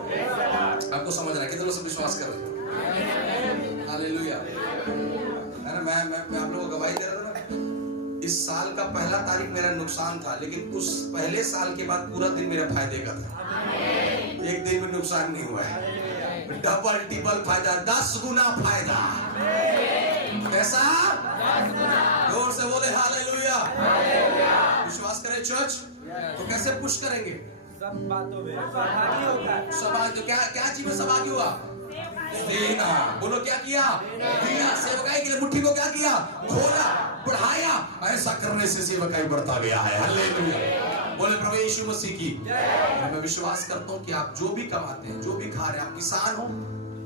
आपको समझ रहा है? कितने लोग विश्वास कर रहे हैं? हालेलुया। है ना? मैं आप लोगों को गवाही दे रहा था ना, इस साल का पहला तारीख मेरा नुकसान था, लेकिन उस पहले साल के बाद पूरा दिन मेरा फायदे का था। एक दिन में नुकसान नहीं हुआ है, डबल टिबल फायदा, 10 गुना फायदा। कैसा? जोर से बोले हालेलुया। विश्वास करें चर्च? तो कैसे पुश करेंगे? सब बातों में सहभागी होकर। सहभागी क्या चीज में सहभागी हुआ? देना। बोलो क्या किया? दिया। सेवकाई के लिए मुट्ठी को क्या किया? खोला, बढ़ाया। ऐसा करने से सेवकाई बढ़ता गया है। हालेलुया। बोले प्रभु यीशु मसीह की। मैं विश्वास करता हूँ कि आप जो भी कमाते हैं, जो भी खा रहे हैं, आप किसान हो,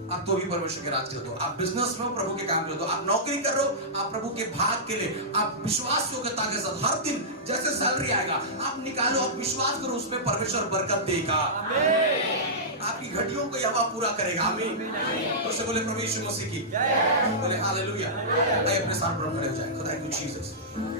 आप तो भी परमेश्वर के राज्य के हो, आप बिजनेस में हो, प्रभु के काम के हो, आप नौकरी कर रहे हो, आप प्रभु के भाग के लिए, आप विश्वास योग्यता के साथ हर दिन जैसे सैलरी आएगा आप निकालो, आप विश्वास करो, उसमें परमेश्वर बरकत देगा। आपकी घटियों को यहोवा पूरा करेगा। आमीन। तो से बोले प्रभु यीशु मसीह की। बोले हालेलुया। अपने साथ खड़े हो जाए। खुदा की चीज है।